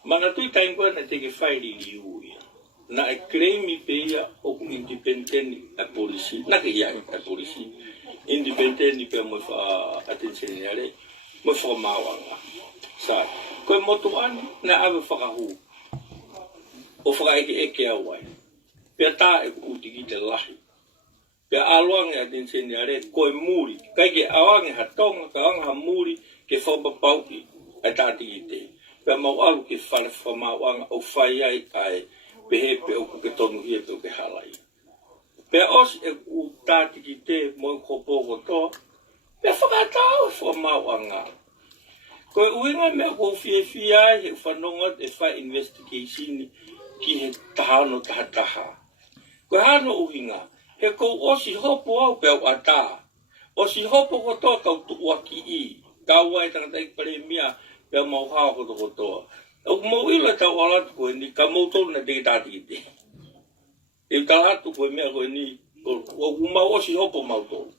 mana tu tai ko na te ke fai li ui na e cremi peia o independente a polisi na ke ia a polisi independente pe mo fa attenzione mo formava sa ko motu an na ave whakahu o whakaeke eke awai pia tā e utiki te lahi pia aluange a tinsene are koe muri kai ke awange ha tonga ka anga ha muri ke whapapauki a tātiki te pia mau alu ke whare whamawanga o whai ai ai pehepe o ke tonu hia pe o ke halai pia os e u tātiki te mo kopoko to pia whakatau e whamawanga koe uinga mea ko fia he whanonga e whai investigation ki he tahano taha. Koe hano uinga, he ko osi hopo au peo ata. Osi hopo kotoa kau tuua ki i. Kau wai tangata i pare mea peo mau hao kotoa. Au mau ila tau alatu koe ni ka mau tolu na te tātiki te. E talatu koe mea koe ni, o mau osi hopo mau tolu.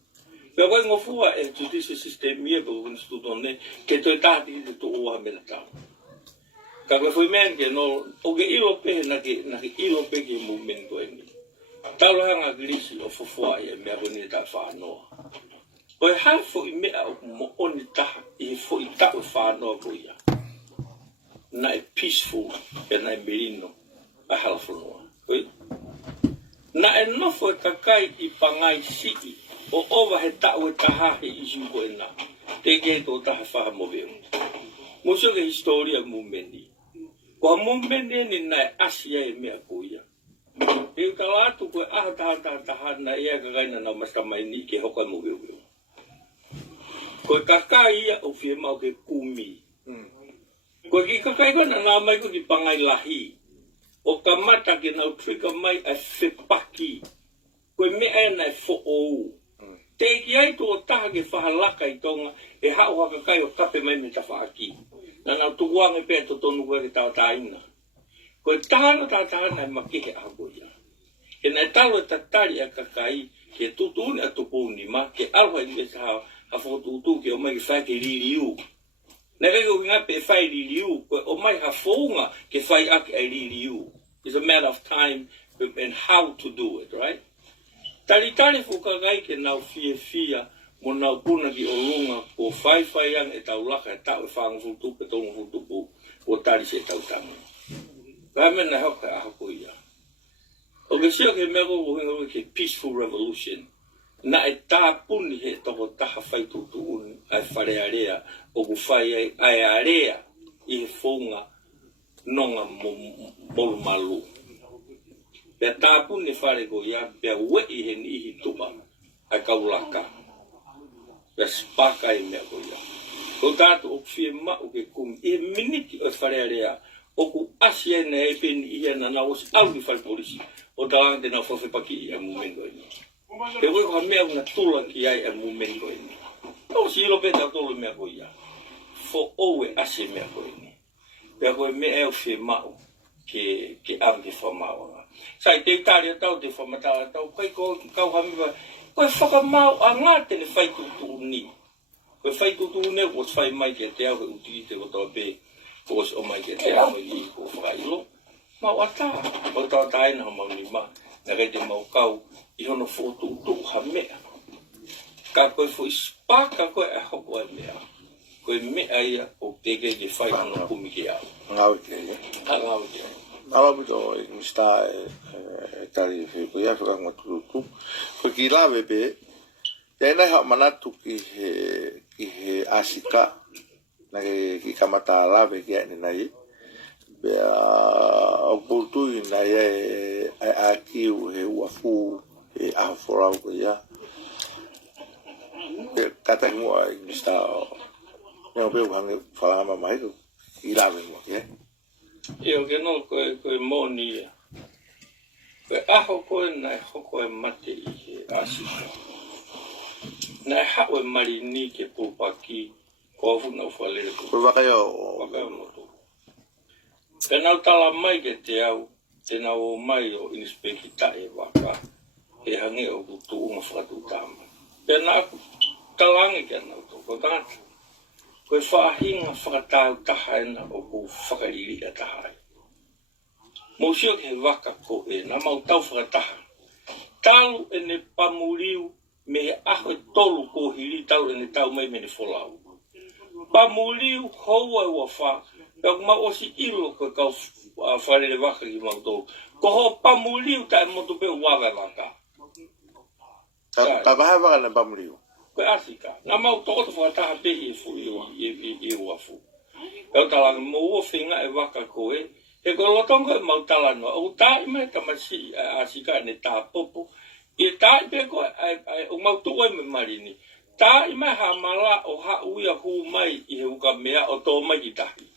Pea koe ngofua e justice system mea ko institutone ke toi tātiki te tu ua mena tau. Ka koe fui mea ke no, o ke ilo pe na ke ilo pe ke movement koe ni. Talo hanga grisi o fufua e mea koe ni ta whanoa. Koe hai fo i mea o mo oni taha i fo i tau whanoa koe ia. Na e peaceful e na e merino a halawhanua. Koe? Na e nofo e kakai i pangai siki o ova he tau e taha he isu koe na. Te ke tō taha whaha moweo. Muso ke historia mumeni. Kua mumeni ni nai asia e mea kuia. E kala atu koe aha taha na ea kakaina na mastamai ni ke hoka moweo. Koe kakai ia o fie mau ke kumi. Koe ki kakai kana nā mai ko ki pangai lahi. O ka mata ke nau trika mai a whepaki. Koe mea e nai fo ou. Te ki ai tō taha ke whahalaka i tonga e hao haka kai o kape mai me ta whaaki. Nā nau tukuange pēr to tonu koe ke tau tāina. Koe tāna e makehe a koia. Ke nai talo e tatari a kakai ke tutuni a tupuni ma ke alwa i me sa ha whotutu ke o mai ke whaike ririu. Nere ko nga pe fai liu ko o mai ha fonga ke fai ak ai liu. It's a matter of time and how to do it, right? Tali fukagai ke nau fia mo nau puna ki o lunga o fai ang e tau laka e tau e whaanga futu pe tonga futu pu o tali se tau tanga. Kamen na hauka a hako ia. O ke sio ke mea ko hinga ke peaceful revolution. Na e tā puni he toko taha whai tutu uni ai whare area o ku whai ai area i he whonga nonga molu malu. Pea tā puni whare ko ia pea ue i he ni hi tupa ai kaulaka. Pea spaka i mea ko ia. O tātu o whie mau ke kumi i he miniki o whare area o ku asia na e peni i hea na na osi au ni whare polisi o tāanga te na whawhepaki i a mumengo i ni. Te wei ko mea una tula ki ai a mumengo i ni. O si ilo peta tolu mea ko ia. Fo owe ase mea ko i ni. Pea koe mea eo whie mau ke awe ke whamau. Sai te utari a tau te whamatara tau. Kai ko kau hamiwa. Koe whakamau a ngā tene whaitutu ni. Koe whaitutu ne ko whai mai ke te au he uti te kotoa pe. Ko o mai ke te au i ko whakailo. Mau ata. O tau taina ha mau ni ma. Na rei te mau kau. I hono whotutu ha mea. Ka koe fo ispaka koe e hoko e mea. Koe mea ia o teke ke whai hono kumi ke au. Ngau te ia. Ngau te. Ala mito i mista e tari he ko ia whaka ngatutu. Ko ki lawe pe, tēnei hao manatu ki he asika, na ki kamata lawe ki ane nai. Pea o pultui nai e a kiu he uafu e aho forau ko ia. Kata mua i mista o neo peu hange whalama mai ko i lawe mua ki e. Io ke no koe moni ia. Koe aho koe nai hoko e mate i he asika. Nai hao e marini ke pulpaki ko afu na uwhalere ko. Koe wakai o... Wakai o motu. Pe nau tala mai ke te au, te nau o mai o inspeki tae waka. E hange o kutu unga whakatu tama. Pe nau talangi ke nau toko tangata. Koe whaahinga whakatau tahaina o ku whakariri a tahai. Mōsio ke waka ko e na mau tau whakataha. Talu e ne pamuriu me he aho e tolu ko hiri tau e ne tau mai me ne wholau. Pamuriu houa e ua wha. Pea kuma osi ilo ko kau wharere waka ki mau tolu. Ko ho pamuriu ta e motu pe wawe waka. Ka wahe waka na pamuriu? Koe asika. Nā mau toko te whakataha pe i fu i uafu. Pea talanga mo ua whinga e waka koe. He koe lotonga e mau talanoa. O tae mai kamasi asika ne tā popo. I tae pe koe o mau tuko e me marini. Tae mai ha mala o ha uia hu mai i he uka mea o tō mai ki tahi.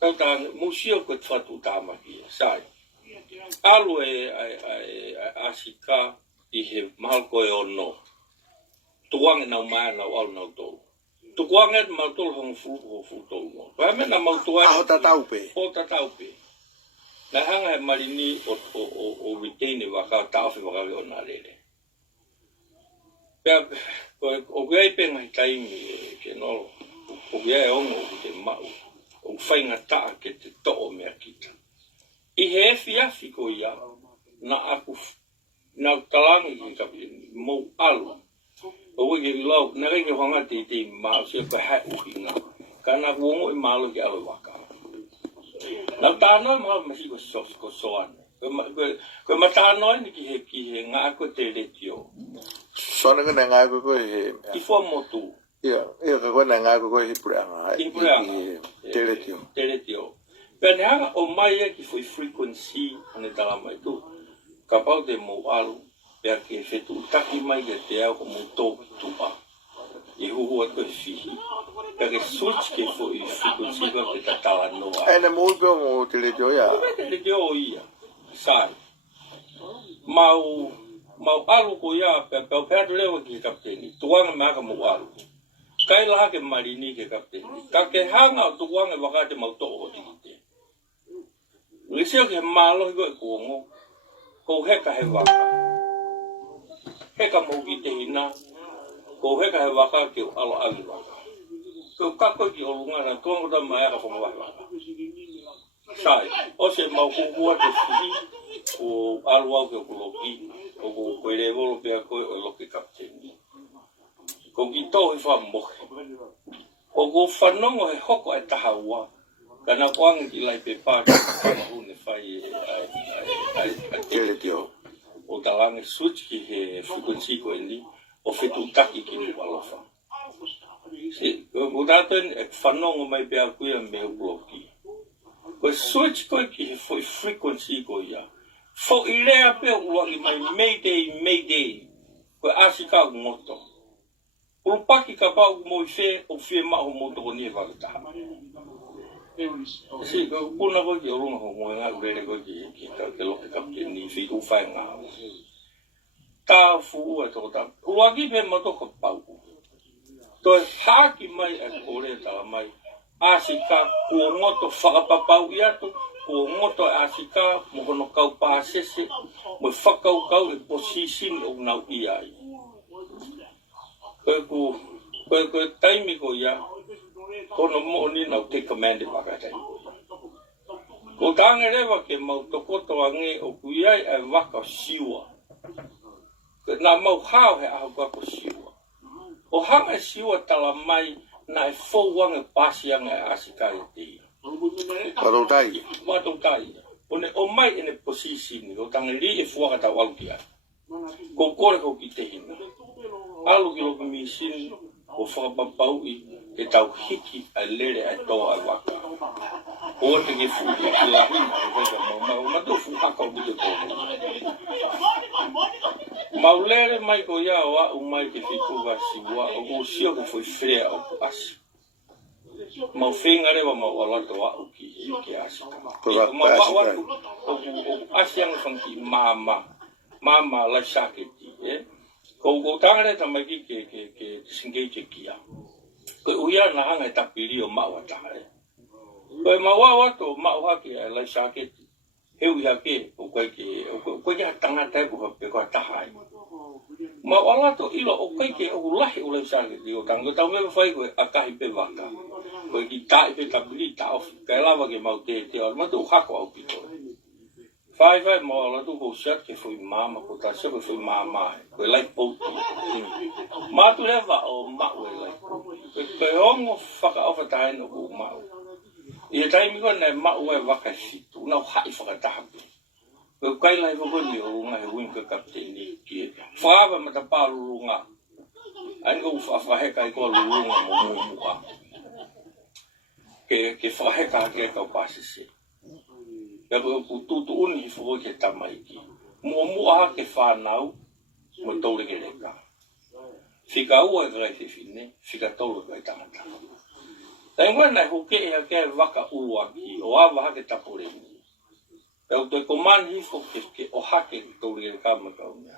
Pea talanga musio koe twatu tāmaki. Sai. Alu e asika i he mahalko e ono. Tuange nau mai nau au nau tolu. Tuange mau tolu hongu fuku tolu mo. Pea me na mau tuange. Aho tatau pe? O tatau pe. Na hanga e marini o retaine waka tauwhi wakawe o nā rere. Pea, o kuei pe ngai taimi ke nolo. O kuei ongo o te mau. O whainga taa ke te to'o mea kita. I he efi ko ia. Na aku, na talangi ki kapi mou alu. O wiki lau, na reke whanga te maa se koe hai uhinga. Ka na kuongo i malo ki awe waka. Na tānoi maha mahi ko soane. Koe ma tānoi ni ki he ngā ko te retio. Soane kona ngā koe he... I fua motu. Ia ka kona ngā koe he pureanga. I pureanga. Te retio. Te retio. Pea ne hanga o mai e ki fui frequency ane tala mai tu. Ka pau te mou alu. Pea ke whetu taki mai ke te au ko mou tōki tupa. I huhua koe whihi. Pea ke switch ke fui frequency ka ke ta tala noa. E ne mou peo mo te retio ia? Koe te retio o ia. Sai. Mau alu ko ia pea pea lewa ki kapteni. Tuanga me haka mou alu. Kai laha ke marini ke kapteni. Ka ke hanga o tuanga wakate mau to'o o tikite. Liseo ke malo hiko e kuongo. Ko heka he waka. Heka mou ki te hina. Ko heka he waka ke o alo awi waka. ko kako ki o lunga na tongo da mai ka fonga wa sai o se mau ku ku te fi o alwa ke ko loki o ko le volo pe ko o loki kapteni ko ki to fa mo o go fanongo he hoko e tahawa kana kwang ki lai pe pa ka hu ne fai ai Tele tio. o talange switch ki he frequency ko ni o fetu taki ki ni walofa se o daten e fanongo mai pe aku e me bloki ko switch ko ki foi frequency ko ya fo ile pe o li mai mayday ko asika moto o paki ka pa mo fe o fe ma o moto ni va ta si ko kuna ko yo lo mo nga re ko ki ka ke lo ka ke ni fi u fa nga ta fu e to ta o agi pe mo to ko pa to ha ki mai e ko le ta mai asika ko moto fa pa pa ia to ko moto asika mo no ka pa se mo fa ka e position o na ia ko time ko ya kono mo ni na take command ba ka tai ko tangere wa ke mau to ko to ange o kuia e wa ka siwa ke na mau ha he a ko siwa o ha me siwa tala mai na e fo wang e pasi ang e asika ti Paro tai. wa to tai o mai in a position o tangere e fo ka ta wa kia ko ko ki te hina alu ki lo mi sin o fa pa pau i ke tau hiki a lere a toa waka. O te ke fu ki la hina e weka ma to fu haka o bide ko. Maulere mai ko ia o a umai ke fitu wa siwa o ko sio ko foi frea o asi. Mau whenga rewa mau alato wa o ki asika. O asi ang whanki mama la shaketi, ko tangare tamaki ke singei kia. Ko uia na hanga tapiri o mawa tangare. Ko mawa to mawa ki la shaketi. He uia ke o ko ya tanga tai ko pe ko tahai. Mawa to ilo o ke o lahi o la shaketi o tanga ta me fai ko akahi pe waka. Ko ki tai pe tapiri ta of ka lava ke mau te o ma to hako au pito. Fai mo la tu ko shat ke foi mama ko ta se ko foi mama ko lai po ma tu leva o ma we lai ke ongo faka ofa tai no ko ma e tai mi ko na ma we waka si tu na hai faka ta ko kai lai ko ni o nga he win ko kapteni ki fa ba ma ta pa lu nga ai ko fa he kai ko lu nga mo ke fa he ka ke ka pa si ya ko tu uni fo ke tamai ki mo a ke fa nau mo to le ke ka fika u e grei fine fika to le ka ta tai ngwa na ho ke ya ke vaka u aki o a va ke tapore ni ya to ko man hi fo ke o ha ke to le ka ma ka nya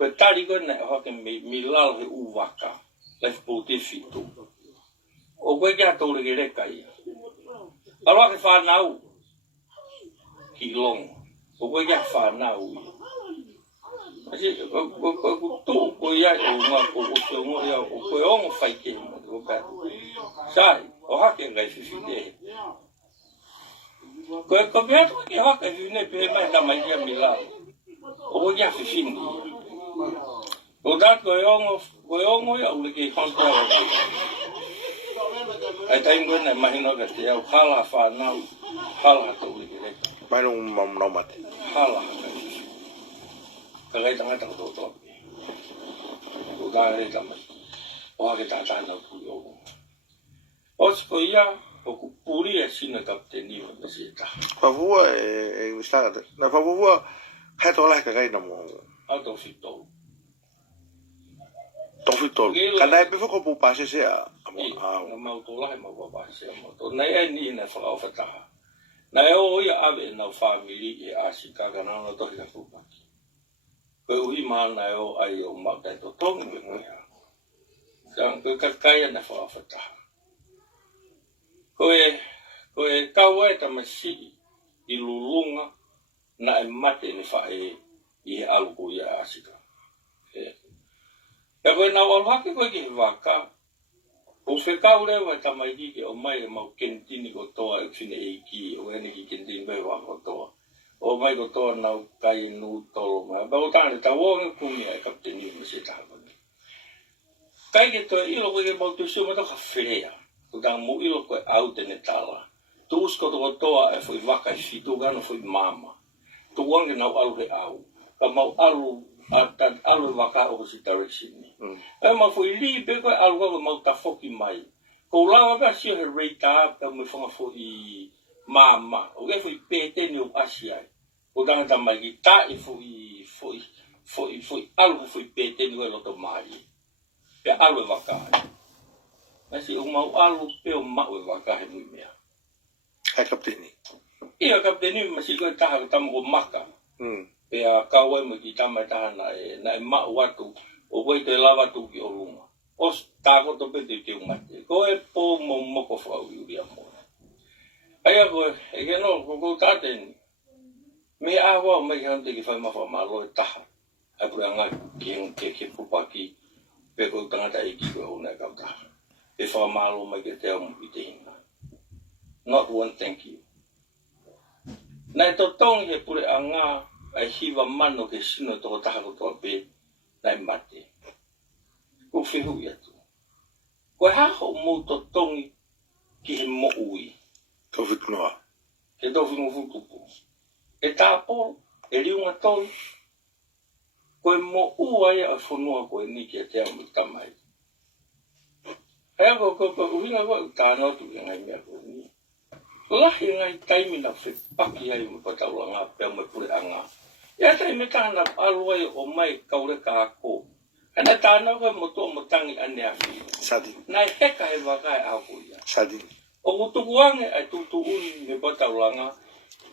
ko tari ko na ho ke mi lal he u vaka la fo te fito o ko ya to le ke ka i alo ke fa nau kilong o ko ya fa na u asi ko ko ya o ma ko mo ya o ko o fai ke mo ka sai o ha ke ngai fi de ko bia to ke ha ke ne pe ma ta mai ya mila o ya fi ni o da ko o ya u ke kon ko ai tai ngo na mai no ka te au hala fa na hala to le Mai no mate. hala ka tanga tanga to o da re tama o ha ke ta na ku yo o ko ia o ku puri e sina kapteni o se ta Fa vua e sta na fa vua ha to la ka ga na mo. a to fito To fito. Kana e pe fo ko pu pa se a na mau to la ma ba se mo to na e ni na fa o fata na e o ia ave na family e asika ga na no to ka pu pa ko ui ma na e o ai o ma ta to tong me mo ya sang ko ka kaya na fa fata ko e ka wa ta ma si I lulunga na e mate ni fa e alu ko ia asika e ko na o hake ko ki vaka O whekau rewa tamaiki ke o mai e mau kentini ko toa e whine e ki, o ene ki kentini mai wako toa. O mai ko toa nau kai nu tolo mai. Ba o tāne ta wonga kumia e kapteni me se tāpani. Kai ke toa ilo koe ke mau tu suma to ka whirea. Ko tā mu ilo koe au tene tala. Tu usko to ko toa e fwoi waka i fitu gana fwoi mama. Tu wange nau alu he au. Ka mau alu alu waka o si direction ni. E ma fwoi li pe koe alu waka mau ta foki mai. Ko lawa ka sio he reita pe me whanga fwoi mama. O ke fwoi pete ni o asiai. Ko tangata mai ki ta i fwoi alu fwoi pete ni koe loto mai. Pe alu e waka ai. Nasi o mau alu pe o mau e waka he mui mea. Hai kapteni. Ia kapteni masih koe taha ka tamo ko maka. Pea kawai mo ki tamai taha na e mau watu. O wei te lawa tu ki o lunga. Os tako to pete te umate. Ko e po mo moko whau iuri a mora. Aia koe, e keno ko tāteni. Me awa o mai hante ki whai mawha malo e taha. Ai pura ngai ke pupaki. Pe ko tangata e ki koe hona e kau taha. Pe wha malo mai ke te amu i te hinga. Not one thank you. Nai to tongi he pure a ngā ai hiwa mano ke sino toko taha ko toa pe nai mate. Ko whihu i atu. Ko haho mou to tongi ki he mo ui. Tofik noa. Ke tofi mo futupu. E tāpolo, e riunga toli. Ko e mo ua ia a whanua ko e niki a te amu tamai. Hea ko uhinga ko tāna tu i ngai mea ko ni. Lahi ngai taimi na whepaki ai mo pataula ngā pēr mai pure a ngā. Ia taimi tāna aluai o mai kaure ka ako. Hena tāna koe mo tō mo tangi ane a whi. Sadi. Nai heka he wakai a ko ia. Sadi. O utukuange ai tutu uni me pataula ngā.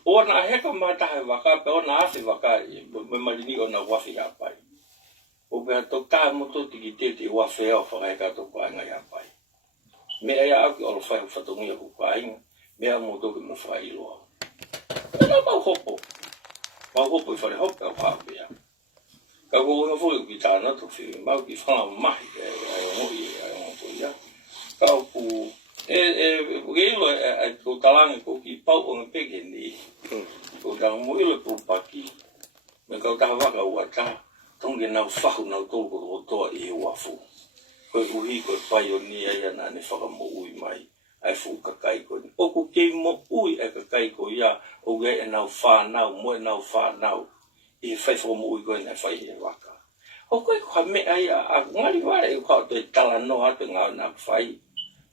O na heka mata he wakai, pe o na ase wakai, me marini o na wafi a pai. O pēr tō tā mo tō tiki te wafi au whakaika tō kāinga a pai. Me aia au ki olo whai whatongi a kukainga. Mea mo toki mo whai iloa. Pena mau hopo. Mau hopo I whare hopo au whapea. Ka ko ngā ki tāna to whiri. Mau ki whanga mahi ai ngō ia. Ka ku ke ilo ko talangi ko ki pau o ngā peke ni. Ko tanga mo ilo pupaki. Me kau taha waka ua ta. Tongi nau whahu nau tōko o toa I he wafu. Koe uhi koe pai o ni aia nā ne whaka mo ui mai. Ai fu kakai ko o ku ke mo ui e kakai ko ia o ge e nau whanau mo e nau whanau I whai fo mo ui ko e nai whai he waka o koe kua me ai a ngari ware e kua to e tala no atu ngau na whai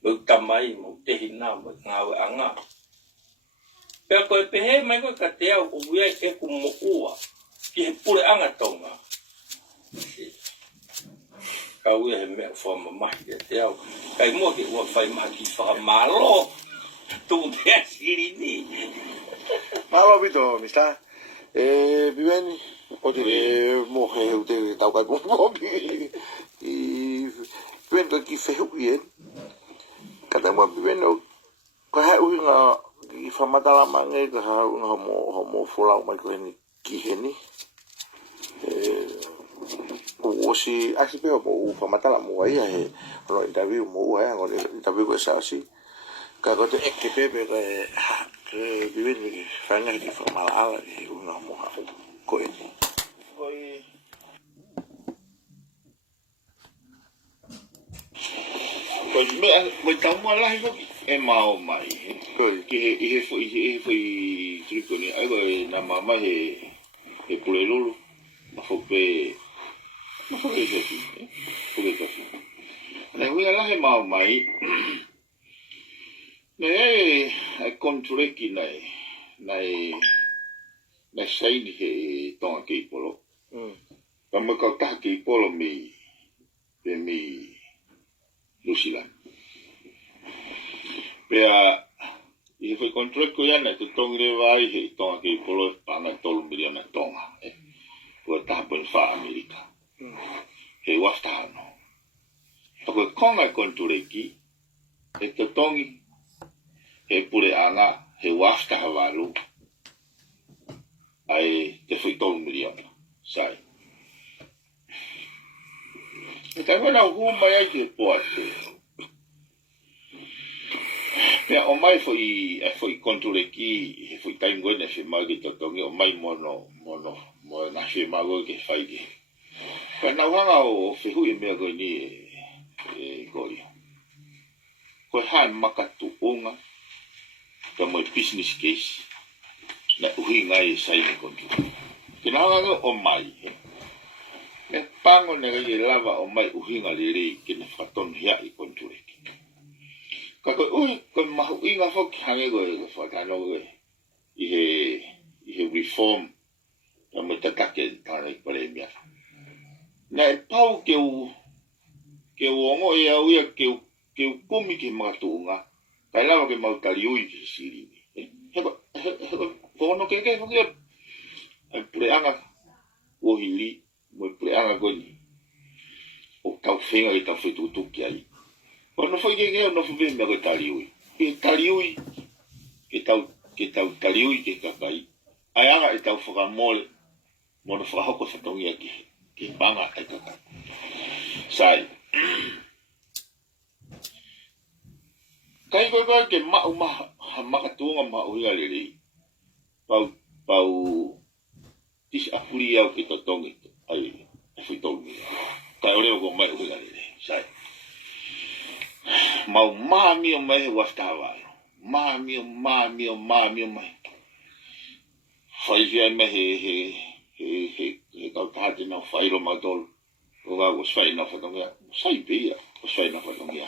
mo tamai mo tehi nā mo ngau a ngā pea koe pehe mai koe ka te au o ui e ku mo ua ki he pure anga tonga ka ui he mea whama mahi e te au. Kai mua ke ua whai mahi ki whakamalo. Tu te asiri ni. Malo bito, mista. Bibeni, o te mohe u te tau kai mobi. Bibeni ka ki whehu I en. Kata mua bibeni o ka hea ui ngā ki whamatala mange ka hea ui ngā homo wholau mai ko heni ki heni. O si asi pe mo u pamatala mo ai he no interview mo ai ngore interview ko sa si ka ko te ek pe ke vive ni fanga ki formala e una mo ko e Ko me tamu ala e mau mai. Ki he foi triko ni ai ko na mama he pulelulu. Ma fope ma fope jefi. Fope jefi. Na ui ala he mau mai. Ne ai kontreki nai sai ni he tonga ki polo. Ka mo ka ta ki polo mi Lucila. Pea I foi control ko yana to tongre vai he tonga ki polo panga tolu miliona tonga. Ko ta po fa Amerika. He wasta no. Ko konga control ki e to tongi he pure ana he wasta havalu. Ai te foi tolu miliona. Sai. E ka wena hu mai ai ke poate. Pea o mai foi controleki foi taingo na fe magi totongi o mai mono na fe mago ke fai ke. Kana wanga o fe hui me go ni goi. Ko han makatu onga to mo business case na hui ngai sai control. Kina wanga o mai. Ne pango ne ge lava o mai hui ngai le kina faton hia I control. Kako ko mahu inga fok hange go fa tano go ihe reform to mo tatake tane premia na pau ke wongo ia uia ke kumi ke matunga kai lava ke mau tali ui siri ko no ke fok preanga o hili mo preanga go ni o tau fenga I tau fetu tuki ai. Quando foi que eu não fui ver meu taliui. E taliui que tal taliui que capai. Aí ela está foca mole. Mono foca com essa tongue aqui. Que banga é caca. Sai. Kai ko que ma katunga ma uia lele. Pau tis afuria o que totongi. Aí foi tongi. Kai oleo ko mai uia lele. Sai. Mau mami o mai waftawa. Mami o mai. Fai via me he kau tahate na fai ro matol. O ga was fai na fatongia. Sai bia. Was fai na fatongia.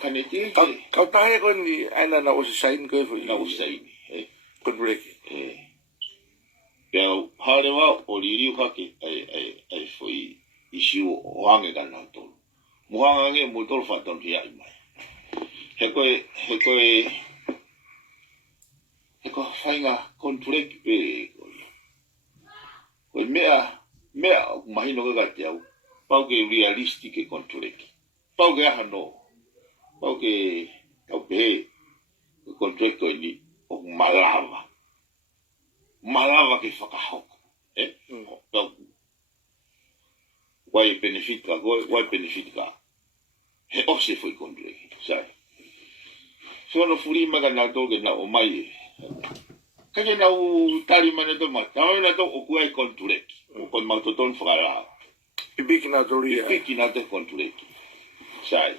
Kaneti Kau tahe ko ni aina na usi sain ko fu. na usai. Kon breki. Pea harewa o liriu hake ai foi isiu o hange ka na tolu. Muhanga nge mutol faton hia I mai. Heko whainga kontureki pe koe mea mahino ka te au pau ke realistic e kontureki pau ke aha no pau ke tau pe kontureki koe ni o malava ke whakahoko wai benefit ka he ose foi kontureki sai so no furi maga na doge na o mai kage na u tali mane do mata na do o kuai kontureki o kon mautoton fara Ibiki na tori. piki na te kontureki sai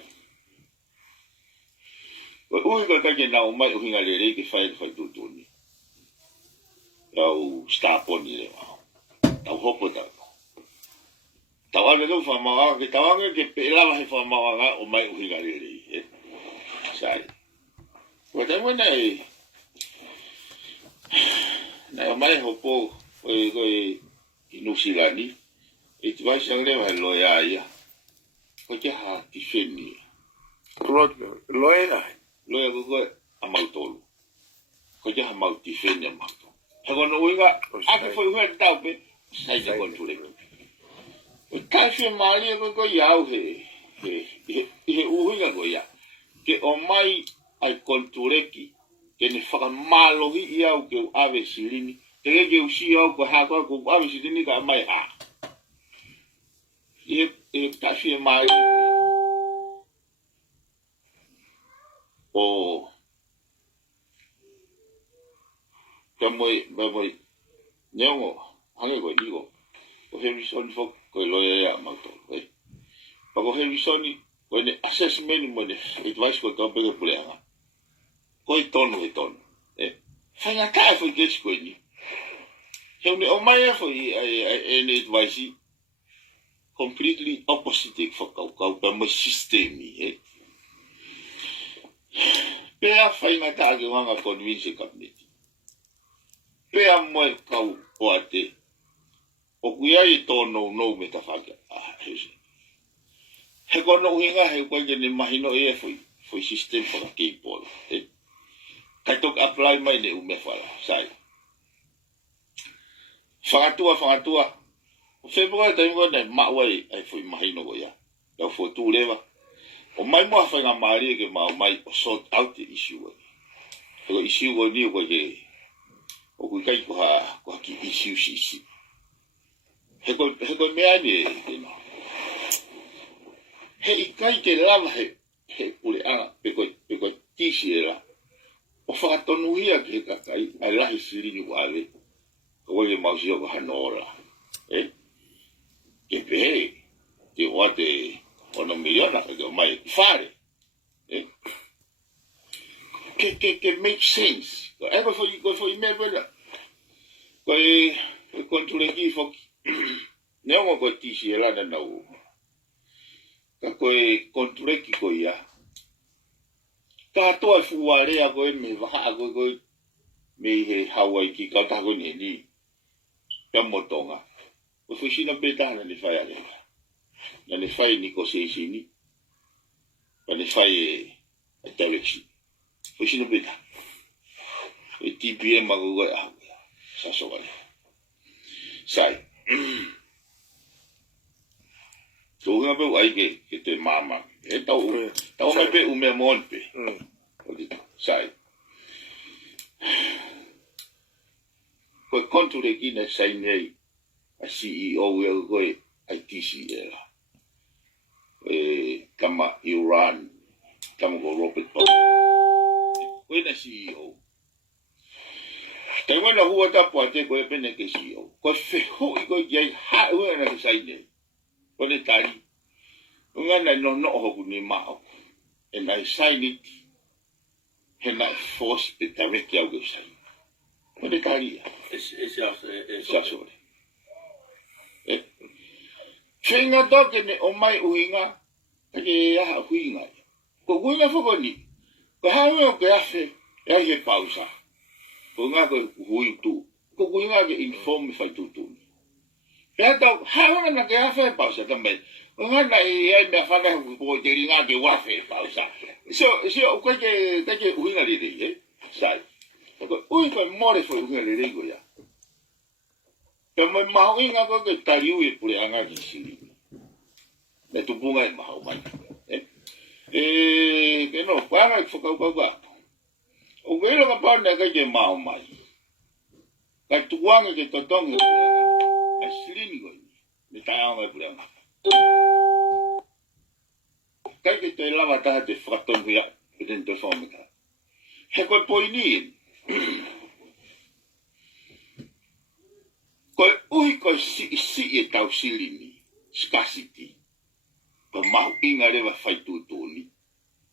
o ga kage na o mai o hinga le ke fai tutuni au sta poni le tau hopo ta tau ale do fa ma ke tau ke pelava he fa ma o mai o hinga le sai Wata mo na mai hopo ko inusilani it vai sangre va lo ya ko ke ha tifeni Loena. lo ya ko amautolu ko ke ha mau tifeni amauto ha ko no winga a foi ho ta pe sai de controle o ka fi mali ko ya he winga ko ya ke o mai ai kontureki ke ni whakamalohi I au ke u awe silini te ke usi au ko hako ko awe silini ka mai ha e tafi e mai o moi nyongo hange ko digo o Harrison fok ko loya ya mato pa ko Harrison ko ne assessment mo ne advice ko to pe ko puleanga Koi tonu. Whainga kai foi ke koe ni. Heu ne o mai foi en advice completely opposite whakau pa mo sistemi. Pea whainga tāke wanga convince cabinet. Pea moe kau poate. O kuia I tono no me ta whaka. He kono hinga he koe ke ne mahino foi system whaka keipolo. Kai tok apply mai ne ume whala, sai. Whakatua. O whebua tai mua nei mawai ai fui mahino ko ia. Iau fo tū lewa. O mai mua whainga maari ke mau mai o sort out the issue wai. Ego issue wai ni o koe ke o kui kai ko ha ki issue si. Heko mea ni e no. He I kai ke lava he ule anga pe koe tisi e la. o whakatonuhia ke kakai, ai lahi sirini wale, ko le mausi o hanora. Ke pehe, te wate ono miliona, ke mai whare. Ke make sense. Ego foi me vela. Koe kontuleki foki. Neo ko tisi ela na nau. Ka koe kontuleki ko ia. Ka toa fuare a koe me vaha a koe me he Hawaii ki ka ta koe ni. Ka motonga. Ko foi sina beta na le fai ale. Na le fai ni ko se sini. Pa le fai a direction. Foi sina beta. E TPM a koe a. Sa so vale. Sai. So nga pe ai ke te mama. E tau me pe ume monpe. Sai. Ko kontu de kina sai nei a CEO e ko ITC era. Kama Iran, kama go Robert Bob. Ko na CEO. Te wana hua tapu a te koe pene ke CEO. Ko wheho i koe kiai hae ua na ke sai nei. Ko ne tari. Unga nai no hoku ni mao. And I sign it. And I force it directly au ke sai. Ko ne tari. Sa sore. Whenga toke ne o mai uhinga. Kake aha huinga. Ko huinga whoko ni. Ko hae o ke afe. E he pausa. Ko ngā koe hui tū. Ko kui ngā ke inform whai tūtū. Pea tau, hawana na ke hawhai pausa tamai. Ko ngā na ai mea whanai ko te ri ngā ke wafe pausa. So, o koe ke hui ngā riri, Sai. Ko ui koe more whai hui ngā riri ko ia. Pea mai mahu i ngā koe ke tari ui pure a ngā ki siri. Me tupunga e mahu mai. Ke no, koe anga i whakaukauka. O kero ka pāne kai ke mao mai. Kai tuanga ke totonga kai silini koi. Me tai anga e pulea ngā. Kai ke te lava taha te whakatonu ia. E ten te whaomika. He koe poini e. Koe uhi koe si e tau silini. Scarcity. Koe mahu inga rewa whaitu tōni.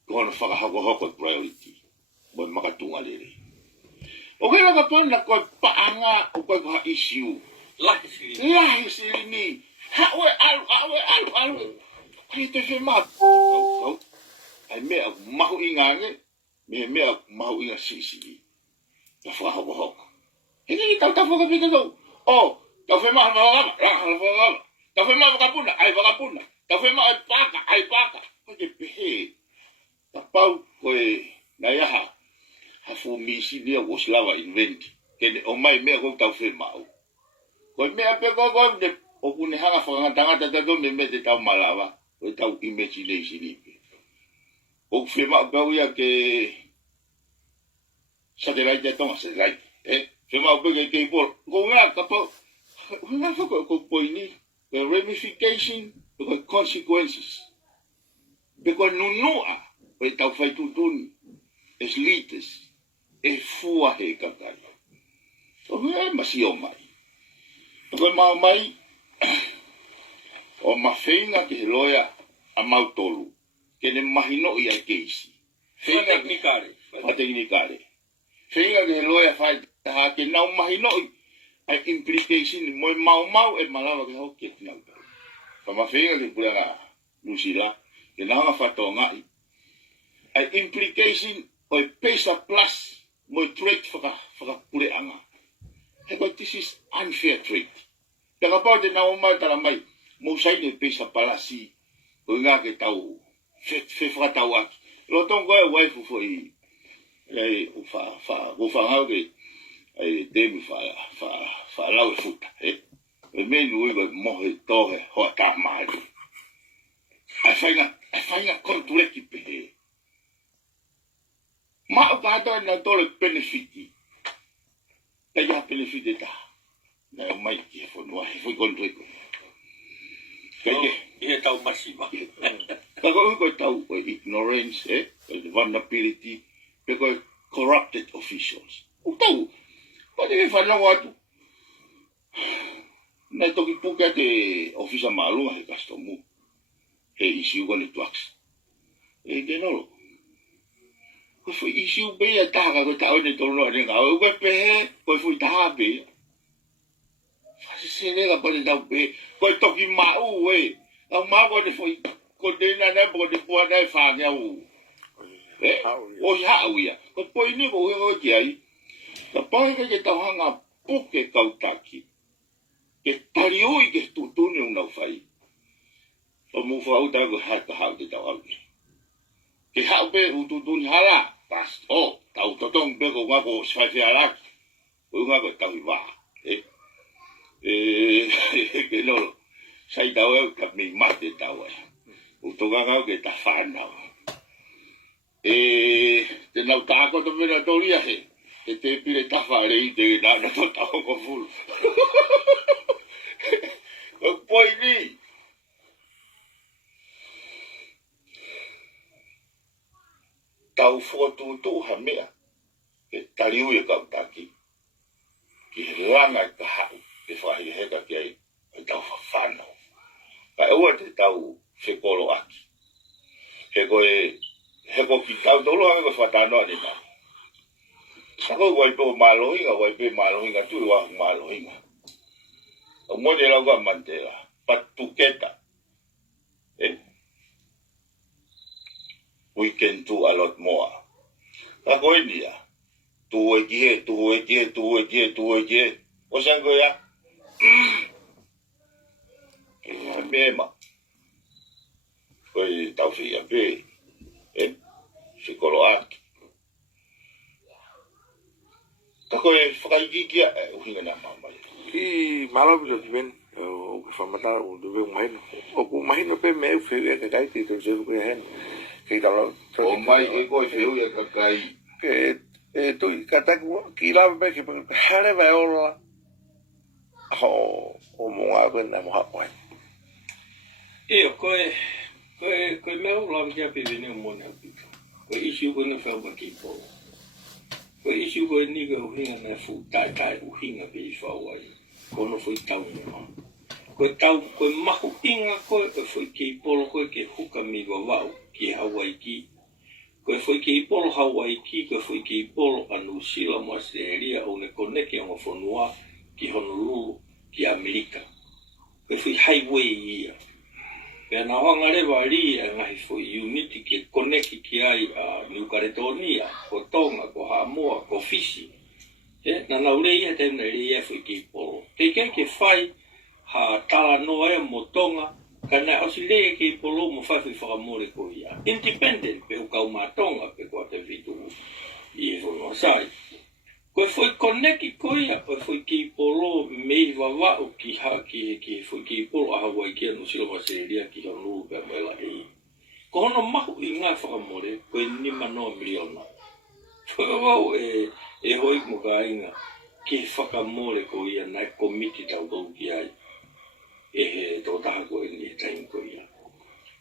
Koe hana whakahako hoko priority. Moi makatunga lere. O kera ka pana koe paanga o koe kaha issue. Lahi silini. Hawe alu. Kaya te whi maa kau. Ai mea mahu ingange. Mea mahu inga sisi. Ta whahoko hoko. Hiki tau ta whakapita kau. O, ta whi maa whakapuna. Ta whi maa whakapuna. Ai whakapuna. Ta whi maa ai paka. Kaya pehe. Ta pau koe na yaha. Hafu misi dia was lava invent. Kene o mai mea ko tau whi mau. Ko mea pe ko de o kune hanga whakatanga tatato me te tau malawa. O tau imagination ipe. O whi mau pau ia ke satellite tonga satellite. Whi mau pe ke keipor. Ko ngā kapo. Ngā whako ko poini. The ramification. The consequences. Beko nunua. O tau whai tutuni. As leaders. E fua he kakai. O me masi o mai. Ko mau mai. O mawhenga ke he loia a mautolu. Kene mahino i a keisi. Teknikare. Teknikare. Whenga ke he loia whai taha ke nau mahino i a implication moi mau e malawa ke hoki e tinau. Ka mawhenga ke pura ngā lusira. Ke nau ngā whatonga i. A implication o e pesa plus mo trade whakapure anga. He koe, this is unfair trade. Te kapau te nao mai tala mai, mo saine pesa palasi, o ngā ke tau, whe whakatau aki. Lo tong koe waifu foi, o whangau ke, temi whalau e futa, e menu ui koe mohe tohe hoa tā maari. Ai whainga kontureki pehe. Mao ka hata na tole benefiti. Kaya benefiti ta. Na mai ki fonua he foi kontreko. Kaya Ia tau masiva. Ka ko tau ignorance vulnerability. Pe ko corrupted officials. Utau, pode que falar o ato. Na toki puka te ofisa malunga he customu. He issue con tuax. De nolo. Ko foi issue be a taga ko tau ne tono ne ga o pe he ko foi taga be. Fasi se le ga pode tau be ko toki mau we. Au mau ko foi ko de na na ko de po na fa nga u. O ya u ya. Ko poi ni ko ho ki ai. Ka poi ke tau hanga puke kautaki. Ke tari oi ke tutune una fai. O mu fa uta ko ha ka ha te tau au. Ke ha be ututun hala pas o tau totong be ko ko sfa ala. O nga ko tau va. Ke no. Sai tau ka mi mate tau. O to ga ke ta fa na. Te nau ta ko to vera toria he. Te pile ta fa re te na to ta ko full. O poi ni tau fotu tu ha mea e tariu e kautaki ki he langa ka hau e whahi heka ki ai e tau whawhana pa ua te tau whekolo aki heko ki tau tolo hanga ko whatanoa ni nā sako waipo malohinga waipe malohinga tu wa malohinga o mone lau ka mantela patuketa we can do a lot more. Ako India, tuwe gie. O sango ya, mema. Koi taufi ya be, sikoloaki. Tako whakaikikia, uhinga na mama. I malo bilo ben o famata o do mahino. O ku mahino pe me fe ke kai ti to je ko hen. Ke talo O mai e koi feu ya kakai. ke tu kata ku ki la be ke hare va ola. O mo a ben na mo ha pai. Koe mea ula kia pe vene o mone apika. Koe isi koe na whau ki po. Koe isi koe ni koe uhinga na fu tai uhinga pe i whau ai. Kono foi tau ni ma. Koe mahu inga koe foi ki polo koe ke huka mi wawau ki Hawaii ki. Koe foi ki polo Hawaii ki, koe foi ki polo a New Zealand mo Australia o ne koneke o whanua ki Honolulu ki Amerika. Koe foi highway ia. Pea na wanga rewa ri a ngahi foi unity ke koneki ki ai a New Caledonia, ko Tonga, ko Samoa, ko Fiji. Na naure ia tena ri ia foi ki polo. Ke whai ha tala noa e mo Tonga, kana ausileia ki polo mo whawhi whakamore ko ia. Independent, pe ukau mātonga, pe kua te vitu i e whanua sai. Koe foi koneki ko ia, koe foi ki polo mei wawao ki foi ki polo a Hawaii ki anu silo Australia ki Honolulu pe mwela e. Ko hono mahu i ngā whakamore, koe ni manoa miliona. Whakawau e hoi mo ka inga ki whakamore ko ia nai komiti tau tau ki ai. E he tō taha koe ni e taim ko ia.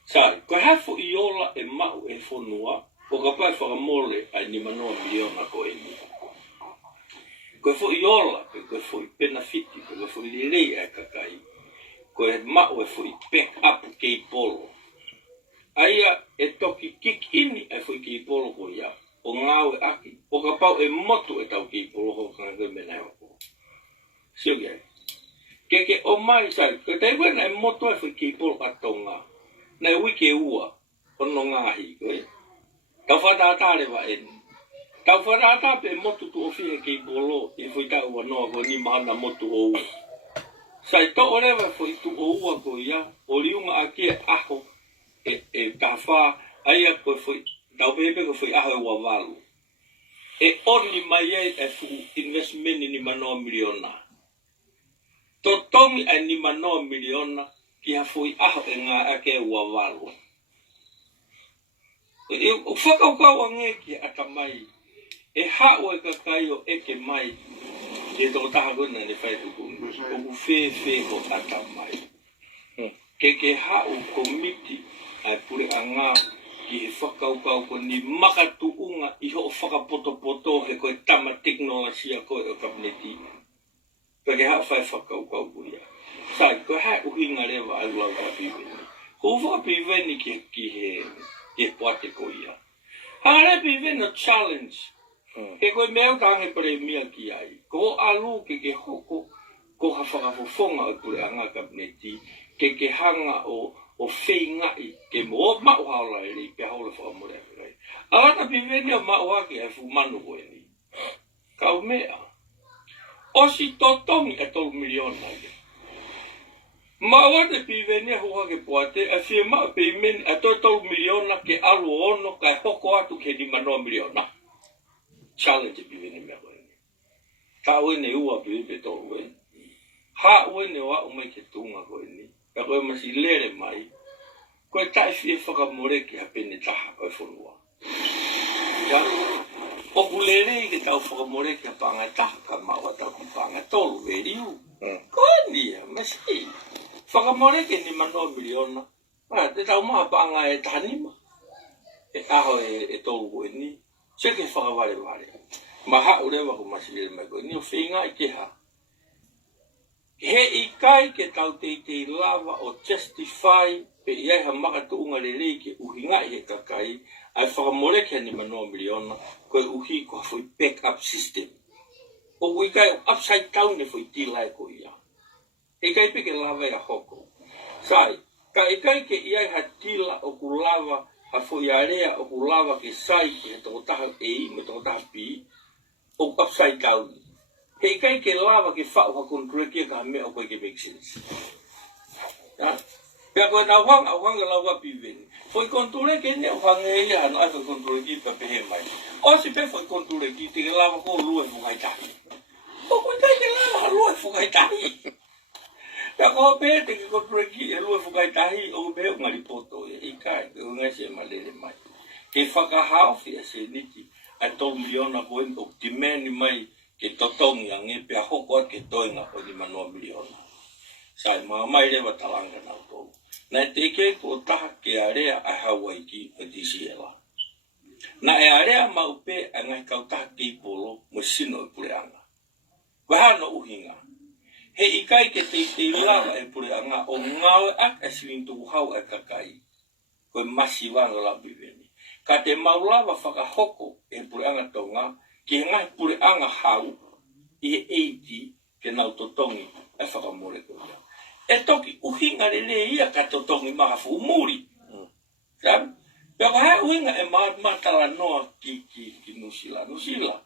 Sai, koe hafo i ola e mau e whanua, ko ka pai whakamore ai ni manoa miliona ko e ni. Koe fo i ola, koe fo i penafiti, koe fo i lelei e kakai. Koe mau e fo i back up kei polo. Aia e toki kik ini e fo i kei polo ko ia. O ngāwe aki, o ka pau e motu e tau kei polo ho kanga mena e wako. Sio kia. Ke o mai sai, ke te wena e motu e fo i kei polo a tonga. Na e wike ua, ono ngāhi koe. Tau whataatare wa eni. Tau whanata pe motu tu ofia kei polo, e fo i tau wanoa ko ni mahana motu o ua. Sai to orewa fo i tu o ua ko ia, o liunga aki e aho, e tawha, aia koe fo i, tau pepe ko fo i aho e ua walu. E oni mai e fu investment ni manoa miliona. To tongi ai ni manoa miliona, ki ha fo i aho e ngā ake e ua walu. E whakaukaua ngeki ata mai, e hao e kakaio e ke mai, e tō taha kona ne whai tukuni, o ku whewhe ho ata mai. Ke hao komiti ai pure a ngā ki he whakaukau ko ni makatuunga i ho whakapoto he koe tama teknolosia koe o kabineti. Pake haa whai whakaukau kuia. Sai, koe hai uhinga rewa aluau ka piveni. Ko whakapiveni ki he poate koia. Hare piveni a challenge. Ke koe meo tange premia ki ai. Ko alu ke hoko ko ha whakafofonga o kure anga kabineti. Ke hanga o whaingai ke mo mau haola eri pe haole whakamore rai. Alata piveni o mau haki e fu manu koe ni. Kau mea. Osi totongi e 3 miliona ke. Mawate piveni hua ke poate a fie maa peimen a 3 miliona ke alu ono kai hoko atu ke 5 miliona. Challenge piveni mea koe ni. Ka uene ua pive tolu e. Ha uene wa umai ke tunga koe ni. Ka koe masi lere mai. Koe tai fie whakamore ki hapene taha koe whunua. Ya. Oku lere ke tau whakamore ki hapanga taha ka maua tau ki panga tolu e riu. Koe ni, masi. Whakamore ke 5 miliona. Te tau maha panga e tanima. E aho e tolu koe ni. Seke whakaware ware. Maha urewa ko masi lere mai koe ni. O whinga i ke ha. He ikai ke tau te lava o justify pe iai ha makatuunga lelei ke uhinga i he kakai ai whakamore ke 5 miliona koe uhi ko hawhoi backup system. O ikai upside down e hawhoi tilai ko ia. Ikai pe ke lava ia hoko. Sai, ka ikai ke iai ha tila o ku lava hawhoi area o ku lava ke sai ke he tokotaha e me tokotaha pi o upside down. He kai ke lava ke whao ha konture kia ka mea o koe ke make sense. Ya? Pea koe na whanga lawa piveni. Foi konture ke ne whanga e ia hana ai konture ki pa pehe mai. O si pe foi konture ki te ke lava ko lue fukai tahi. O koe kai ke lava lue fukai tahi. Pea koe pe te ke konture ki e lue fukai tahi o pe o ngari poto e ikai ke unga se malere mai. Ke whakahao fia se niki a 2 miliona koe o timeni mai ke totongi ang e pia hoko ke toinga o 5 miliona. Sai mai rewa talanga na tolu. Na te ke ko taha ke area a Hawaii ki o tisiela. Na e area maupe a ngai kau taha ki polo mo sino e pureanga. Wahano uhinga. He ikai ke te lava e pureanga o ngawe ak e silintu hau e kakai. Koe masiwanga la biveni. Ka te maulava whakahoko e pureanga tonga ki ngai pureanga hau i e 80 ke nau totongi e whakamore ko ia. E toki uhinga le ia ka totongi maha fuumuri. Sabi? Pea hai uhinga e matala noa ki Nusila. Nusila,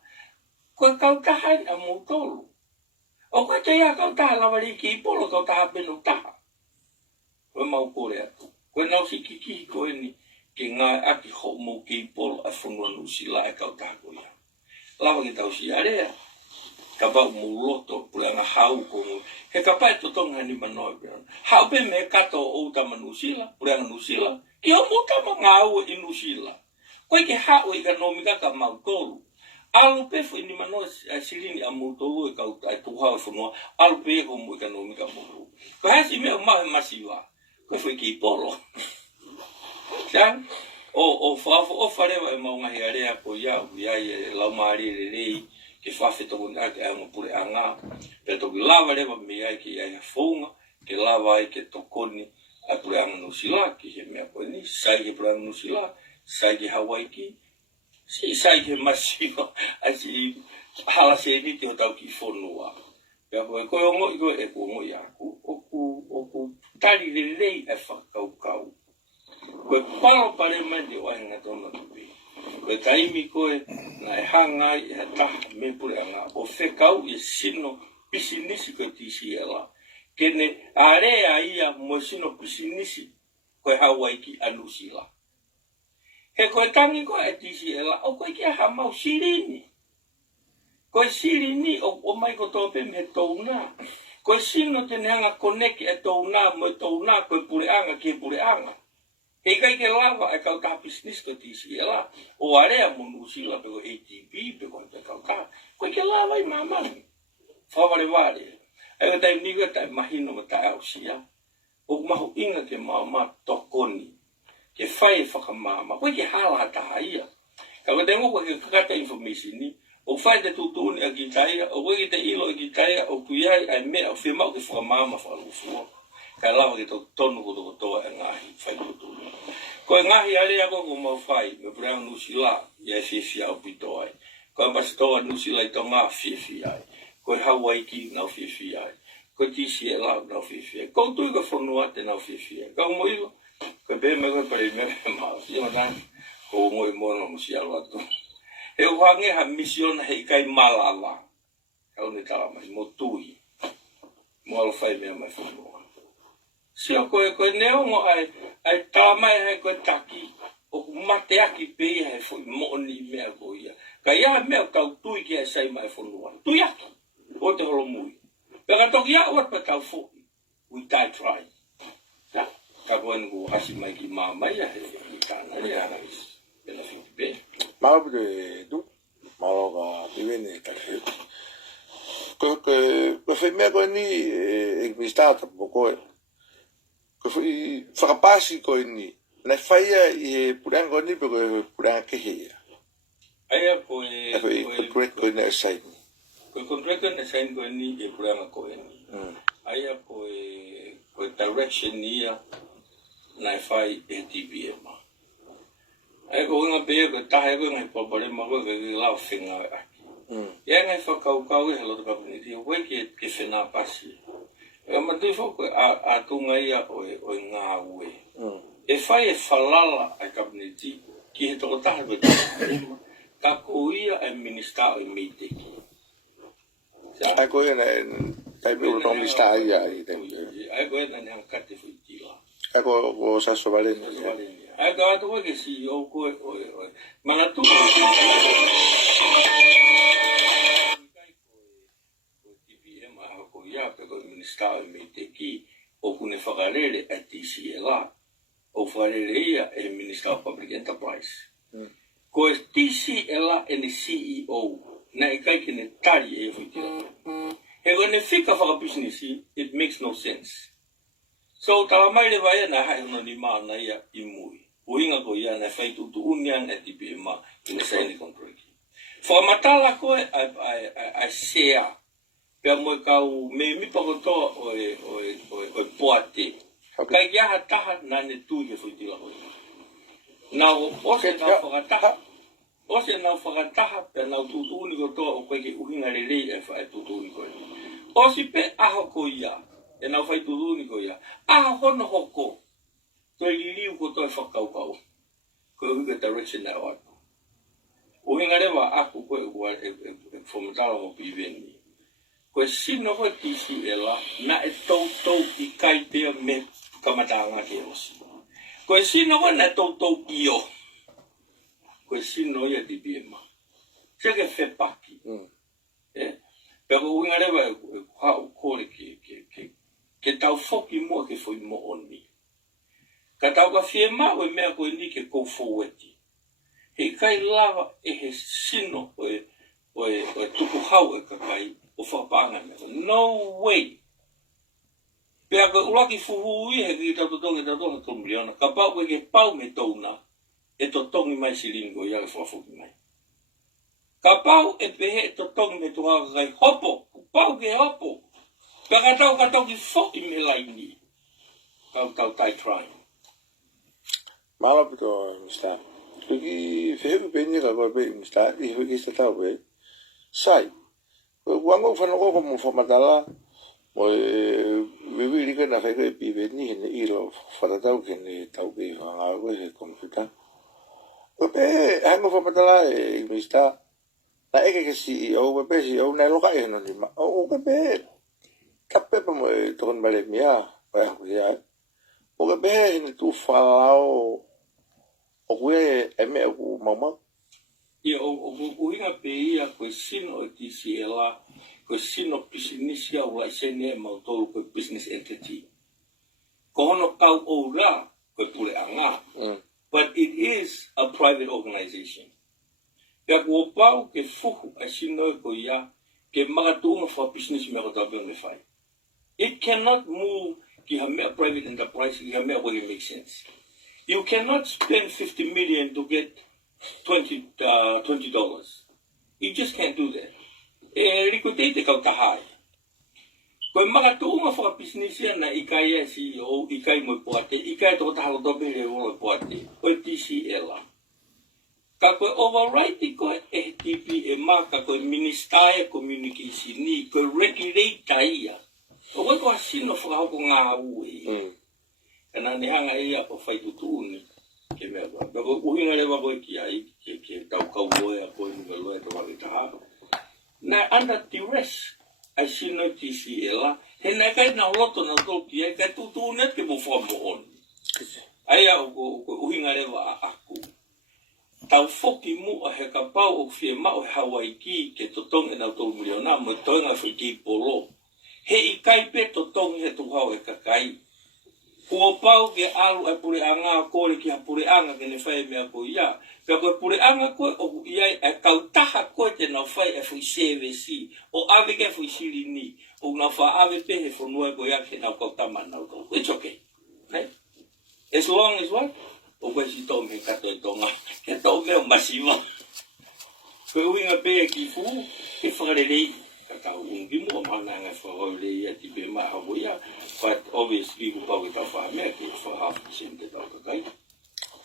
koe kau taha a mutolu. O koe te ia kau taha lawari ki polo kau taha benu taha. Koe mau kore atu. Koe nau si kiki koe ni ke ngai aki ho mo ki polo a whunua Nusila e kau taha ko ia. Lawa ki tau si area. Ka bau muloto pulenga hau kongu. He ka pai totonga ni manoi pera. Hau pe me kato o tama Nusila, pulenga Nusila. Ki o mutama ngau i Nusila. Koe ke hau i ka nomika ka mautolu. Alu pe fu ni manoi sirini a mautolu e kau tai tuhau e whanua. Alu pe ho mo i ka nomika mulu. Ko hasi me o mahe masiwa. Koe fu i ki polo. Sian? O wharewa e maunga he area ko iau. Iai e laumari le rei. Ke whawhi toku nga ke aunga pure a ngā. Pea toku lava rewa me ai ke iai whaunga. Ke lava ai ke tokoni a pure anga Nusila ki he mea koe ni. Sai ke pure anga Nusila. Sai ke Hawaii ki. Sai ke masiwa. Ai si hala se ni te o tau ki whonua. Pea koe koe ongo i koe e ko ongo i aku. Oku tari le rei e whakaukau. Koe palo pare mai te oahinga tona tupi. Koe taimi koe na e hangai e taha me pure anga o whekau e sino pisinisi koe tisiela. Kene area ia mo sino pisinisi koe Hawaii ki a Nusila. He koe tangi koe e tisiela o koe ki a hamau sirini. Koe sirini o mai ko tope me touna. Koe sino tene hanga koneki e touna mo touna koe pure anga ki pure anga. He kai ke lava e kau taha business ko tisi ela. O area mo Nusila pe ko ATP pe ko te kau taha. Koe ke lava i mamani. Whaware ware. E ka tai niga tai mahino ma tai au sia. O mahu inga ke mama tokoni. ke fai whakamama, koe ke hala taha ia. Ka koe tengo koe ke kakata information ni, o fai te tutuni a ki taia, o koe ki te ilo a ki taia, o kuiai ai mea, o whimau ke whakamama whalufua. Ka lawa ke tonu ko toko toa e ngahi, whai tutuni. Koe ngahi alea ko mau whai, me Brown Nusila, ia whiwhia o pito ai. Koe pasitoa Nusila i tō ngā whiwhia ai. Koe Hawaii nau whiwhia ai. Koe tisi e lau nau whiwhia. Koe tui ka whanua te nau whiwhia. Koe moilo, koe bē me koe pare me maa. Ia tani, koe ngoi mono musi alu atu. He uhange ha mission hei kai malala. Kau ne tala mai, mo tui. Mo alu whai mea mai whanua. Sia koe neongo ai tamai hai koe taki o mate aki pei hai foi mooni mea koe ia. Ka ia mea tau tui ki ai sai mai whanua. Tui aki, o te holo mui. Peka toki ia wat pa tau foki. We die trying. Ja, ka koe ngu hasi mai ki maa mai a he tāna rea rais. Pela whiti pe. Maapure tu, maroka piwene tafe. Koe whemea koe ni e mistata po koe. Koe whakapasi koe ni. Nai whaia i he puranga koe ni pe koe puranga kehe ia. Aia koe... Koe correct koe na assign. Koe contractor na sign koe ni e puranga koe ni. Aia koe direction ni ia nai whai e TPM. Aia koe inga pēa koe tahe koe ngai papare ma koe koe lau whenga aki. Ia ngai whakaukau e haloto kapiniti, koe ke whenā pasi. Ea matui whako a tunga ia o ngā ue. E whai e whalala ai kapiniti ki he toko taha koe taha. Ka ko ia e minister o meiteki. Ai koe na tai pe ulo mista ia i te. Ai koe na nea kate whitila. Ai ko saso valeni. Ai ka atu koe ke CEO koe mana tu. TPM a ko ia pe koe minister o meiteki o kune whakarere a TCLA. O whakarere ia e minister of public enterprise. Ko e TCLA e ne CEO na e kai ke ne tari e whitila. He koe ne whika whakabusiness it makes no sense. So tala mai le vai na hai no ni mana ia i mui. O inga ko ia na whai tutu unian e TPM i ne saini kontraki. Whamatala koe ai share. Pea moe kau me mipa kotoa o poate. Kai kia ha taha na ne tui he whitila koe. Nau ose nau whakataha. Ose nau whakataha pe nau tutuni kotoa o koe ke uhinga rerei e whae tutuni koe. Osi pe aho ko ia. E nau whai tutuni ko ia. Aho hono hoko. Toi liliu kotoa e whakaukau. Koe uhinga direction na watu. Uhinga rewa aku koe ua e whamatala mo piveni. Koe sino koe TCLA na e tautou I kai pia me kamatanga ke osi. Koe sino koe na tautou io. Koe sino ia TPM. Seke whepaki. Pero uinga rewa hau kore ke tau foki mua ke foi mo oni. Ka tau ka fie mau e mea koe ni ke kou foweti. He kai lava e he sino o tuku hau e kakai o whapanga mea. No way. Pea ka ulaki fuhui he ki tatotongi tatotongi tomiliona. Ka pau ke pau me tauna e totongi mai silingo ia le whafoki mai. Ka pau e pehe e totongi me tuha kai hopo. Pau ke hopo. Pea ka tau ki foki me laini. Tau tai trying. Malo pito mista. Kuki fehe penye ka koe pe mista. I hoki sa tau pe. Sai. Wango whanoko ko mo whamatala. Mo vivi rika na whaika e piveni hene ilo whatatau kene tau pe whanga koe he komputa. Ko pe hango whamatala e mista. Na eke ke CEO, pe CEO na loka e no ni ma. O pe kape pa mo e tokon bale mia. Pa haku ya. O pe hene tu whalao. O kue e me o mamau. Ia o inga pe ia koe sino o TCLA, koe sino pisinisia o laisene e mautolu koe business entity. Ko hono kau o ra koe pule anga. But it is a private organization. Pea kua pau ke fuhu a sino e ko ia ke magatunga wha business mea ko tabi me whai. It cannot move ki ha mea private enterprise, ki ha mea koe make sense. You cannot spend 50 million to get $20. You just can't do that. Riko te kau tahai. Koe makatuunga whakapisnisia na ikai e CEO, ikai mo poate, ikai tō tahalo tope le wolo poate, koe TCL. Ka koe override koe FTP e maka koe Minister Communication ni, koe regulator ia. O koe koe sino whakahoko ngā ue. Kana ne hanga ia po whaitutuuni. Ke mea koe. Ka koe uhinga lewa koe ki ai, ke tau kau loe a koe nunga loe to wale taha. Na under duress. I see no TCL. He na kai na loto na toki e kai tu net ke mo fo mo on. Ai a ko uhinga lewa aku. Tau foki mu a he ka pau o fie ma o Hawaii ki ke totong e na to miliona mo tonga fiki polo. He I kai pe totong he tu hau e ka kai. Ko pau ke alu e pure anga ko le ki ha pure anga ke ne fai me ko ia. Ka ko pure anga ko o ia e kautaha ko te na fai e fui CVC o ave ke fui silini o na fa ave pe he fo no ko ia ke na ko tama na ko. It's okay. Right? As long as what? O ko si to me ka to tonga. Ke to me masiva. Ko winga pe ki fu ke fa le Kakao ungi mo maunanga for le ia ti be ma hawoia, but obviously ko pa kita fa me ki for half percent de dog kai.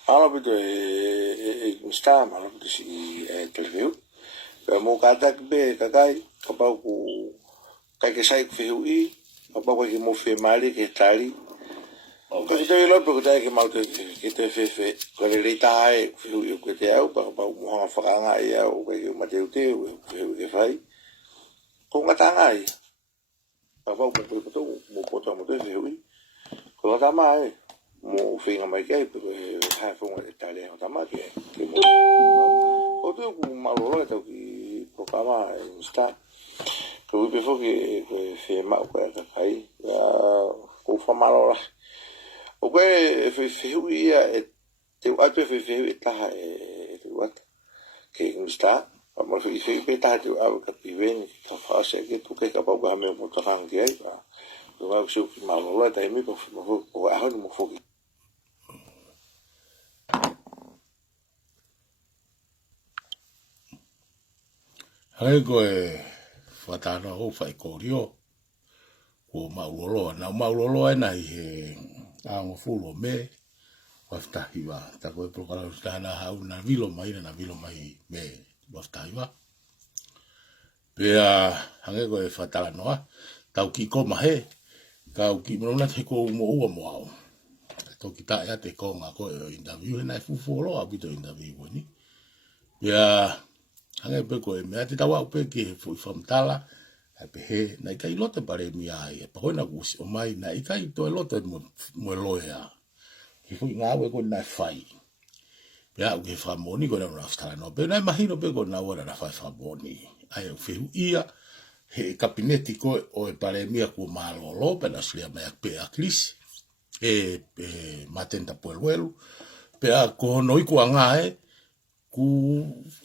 Ala bito e sta ma ala bito si interview. Pe mo kata be kakai kapau ku kai ke sai feu I kapau ko mo fe mali ke tali. Ko te lo pe ko tai ke mau ke te fe ko le tai feu I ko te au pa kapau mo fa nga ia o ke ma te te ke fai. Ko ngata ngai papa mo poto mo te hui ko ta mai mo finga mai ke ha fo mo Italia ta mai ke mo o tu ku malo ta ki ko kama sta ko be fo ke fe ma ko ta kai ko fa malo o ke fe hui te wa te fe ta te wat ke sta mo fi pe ta tu au ka piven ka fa se ke tu ke ka pa ga me mo ta hang dia ba lo va su ma lo la ta mi ko mo a ho mo fo ki Hai ko e fatana ho fai ko rio ko maulolo na maulolo e nai he a mo fulo me wafta hiwa ta ko pro kala stana ha una vilo mai me wafta pea hange ko e fatala noa tau ki ko mahe tau ki mo na te ko mo ua mo au to ki ta ya te ko nga ko interview na fu folo a bito interview ni pea hange pe ko e me ate tawa pe ki fu famtala a pe he na kai lote pare mi ai pa ko na ku o mai na kai to lote mo loya ki fu nga we ko na fai pea u ke fa moni ko na rafta no pe na imagino pe ko na ora na fa moni ai o feu ia he kabineti ko o e pare mia ku malolo pe na slia me pe a kris e matenta puelwelu pe a ko noi ku anga ku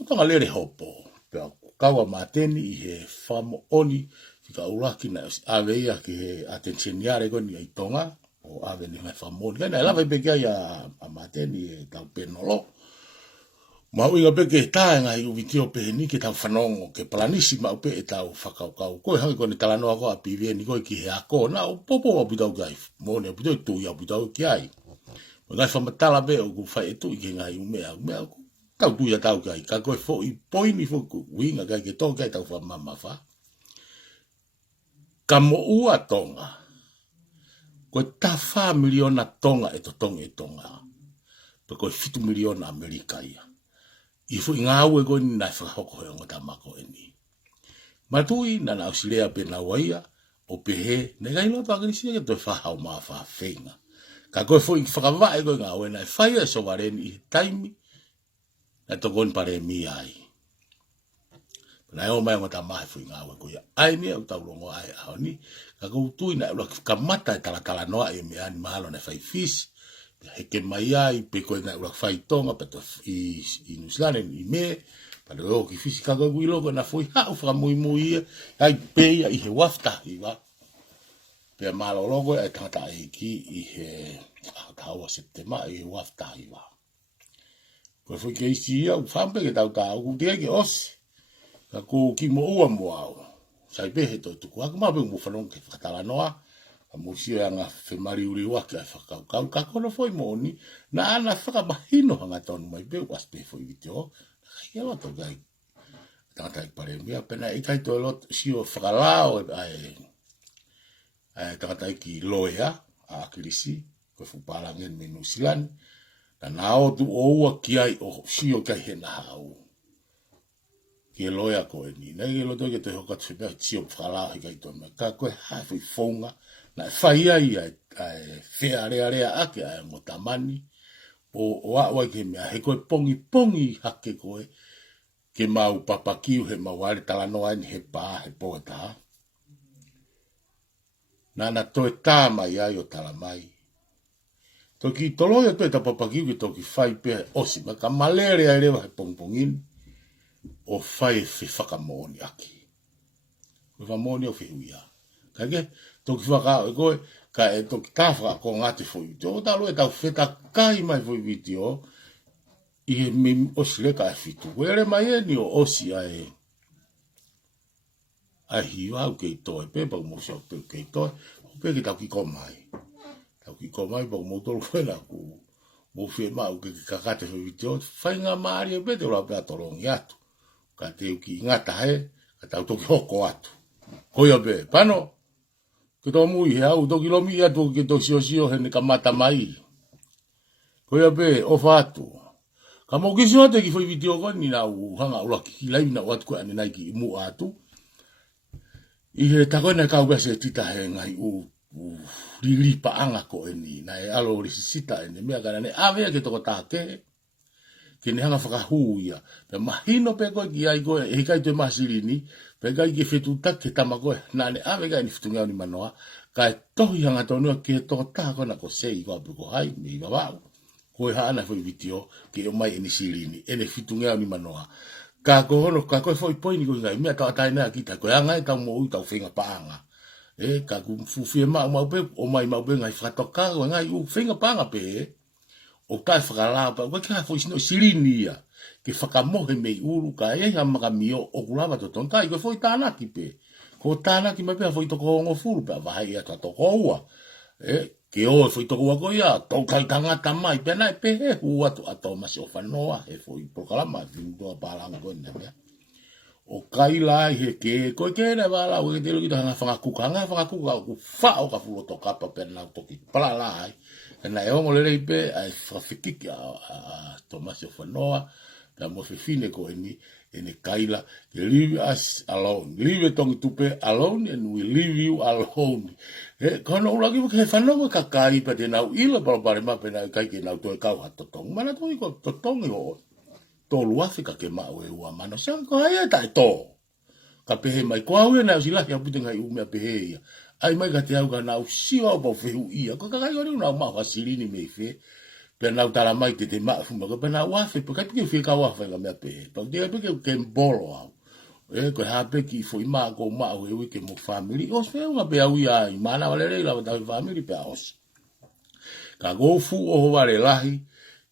tonga lere hopo pe a kawa mateni he famo oni ka ulaki na ave ia ke attention yare ko ni tonga o ave ni me famoni na lava pe ya a mateni e tau penolo mau inga pe ke tae ngai uvitio pe ni ke tau whanongo ke planisi mau pe e tau whakaukau. Koe hangi kone talanoa ko a piwe ni koe ki he ako na o popo a pitau kai. Mone a pitau tui a pitau ki ai. Mo ngai whamatala pe o ku whai e tui ke ngai umea tau tui a tau kai. Ka koe fo I poini fo ku winga kai ke tō kai tau whamama wha. Ka mo ua tonga. Koe ta 4 miliona tonga e to tonga e tonga. Pe koe 7 miliona Amerika ia. I fu ngā ue koe ni nai whakahoko heo ngata mako e ni. Matui na na ausilea pe na waia o pe he ne gai loto agrisia ke toi whahau maa whawhenga. Ka koe fu i whakawai koe ngā ue nai whaia e so wareni I taimi na to koni pare mi ai. Na eo mai ngata mahe fu i ngā ue koe ai ni au taurongo ai ao ni. Ka kou tui na ula kamata e talatala noa e me ani mahalo na whai fisi. Heke mai ai pe koe na ura whaitonga pe to I New Zealand I me pa leo ki fisika koe kui logo na foi hau whakamui mui ai pe ia I he wafta I wa Pea malologo e tangata iki i he taua September i wafta iwa. Koe fui ke isi ia u whampe ke tau tau ku tia ke osi. Ka ku ki mo ua mo au. Sai pehe to tuku aku mape mo whanong ke whakatala noa. Ka mo sio anga whemari uri wake ai whakau kau. Ka kono foi mo ni na ana whakamahino hanga tonu mai pe was pe foi viteo. Kai ewa to gai. Tangata i pare mea pena i kai to lot sio whakalao ai tangata i ki loea a kirisi. Koe fupalangen me New Zealand. Na nao tu o ua ki ai o sio kai he na hau. Ki e loia koe ni. Nei e loto ke te hoka te whepea sio whakalao hi kai tonu. Ka koe hawhi whaunga. Na whai ai whea rea ake ai mo tamani. O awa ke mea he koe pongi hake koe. Ke mau papakiu he mau are talanoa ni he pā he pōtaha. Nana toe tā mai ai o talamai. Toki toloia toe ta papakiu ke toki whai pēr osi. Ma ka malere ai rewa he pongpongin. O whai whi whakamoni aki. Koe whamoni o whihuia. Kage, toki whakao e koe, ka e toki tāwhaka ko ngāti whui. Tō talo e tau wheta kai mai whui vitio. I he mi osi reka e whitu. Were mai e ni o osi ai hiwa au kei toi. Pepa umosi au pe kei toi. Pe ki tau ki ko mai. Tau ki ko mai pa umotoro kwena ku. Mo whi mau ke kakate whui vitio. Whai ngā maari e pete ura pēr torongi atu. Ka te uki ngata he. Ka tau toki hoko atu. Koia pe, pano. Ke tō mui he au toki lomi atu ke tō sio he ne ka mata mai. Koia pe, ofa atu. Ka mo kisi o te ki whai video ko ni na u hanga ula ki lai na watu koe ane nai ki imu atu. I he tako ina kau bese tita he ngai u riri pa anga ko e ni. Na e alo risisita ene mea kana ne awea ke toko tāke. Ke ne hanga whakahuia. Pe mahino pe koe ki ai koe e kai te masiri ni. Pe kai ke whetu take tama koe. Na ne awea ni whitungea ni manoa. Ka e tohi hanga tonua ke toko tāko na ko sei koa puko hai me iwa wau. Koe haana foi vitio ke o mai eni sirini ene fitungea ni manoa ka kohono ka koe foi poini ko ngai mea ta taina kita ko anga e tau mo u tau finga paanga ka ku fufi ma pe o mai ma be ngai fatoka ko ngai u finga paanga pe o tai fakala pa ko ka foi sino sirini ya ke fakamo he me uru ka e ha maka mio o kulava to tontai ko foi tana ki pe ko tana ki me pe foi to ko ngo furu pa vai ata to ko ua ke o foi to ko ia to kai tangata mai pena pe he ua to ato masi o fanoa e foi proclama vindo palang ko ne o kai lai he ke ko ke na bala o te lo ki tanga fanga ku ku fa o ka fulo to kapa pena to ki pala lai na e o mo le pe ai fa fikiki a to masi o fanoa da mo fine ko ene kaila leave us alone leave tong tupe alone and we leave you alone kono ula ki ke whanonga ka kai pa te nau ila pare ma pe nau kai ke nau toi kau ha totong mana toi ko totong o to luafika ke mau e ua mano sang ko hai e tai to ka pehe mai ko au e nau sila ya putenga i umea pehe ia ai mai ka te au ka nau siwa o pau fehu ia ko ka kai ori unau mau hasirini me fe pe nau tala mai te maa fuma ko pe nau wafe pe kai pike whika wafe ka mea pehe pa te kai pike ke mbolo au ko hape ki foi ma ko ma o e ke mo family os fe unha pe au ia i mana valere la ta family pe os ka go fu o vale lahi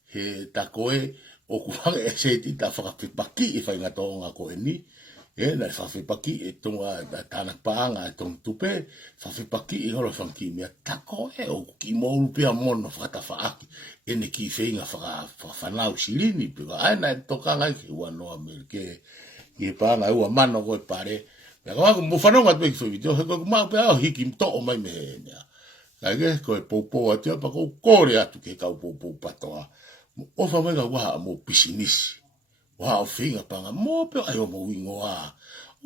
he ta koe o ku e se ti ta fa pa ki e fa nga tonga ko ni na fa pa ki e tonga ta na panga tong tupe fa pa ki e holo fa ki me ta ko e o ki mo pe mono fa ta fa aki ene ki fe nga fa na u silini pe ai na toka nga ki wa no amerike e pa na ua mano ko pare ya ko mo fanonga pe so video ko ma pe o hiki to o mai me ya ka ge ko popo ati pa ko kore atu ke ka popo patoa o fa mai ga wa mo pisinisi wa o finga pa mo pe ai mo wingoa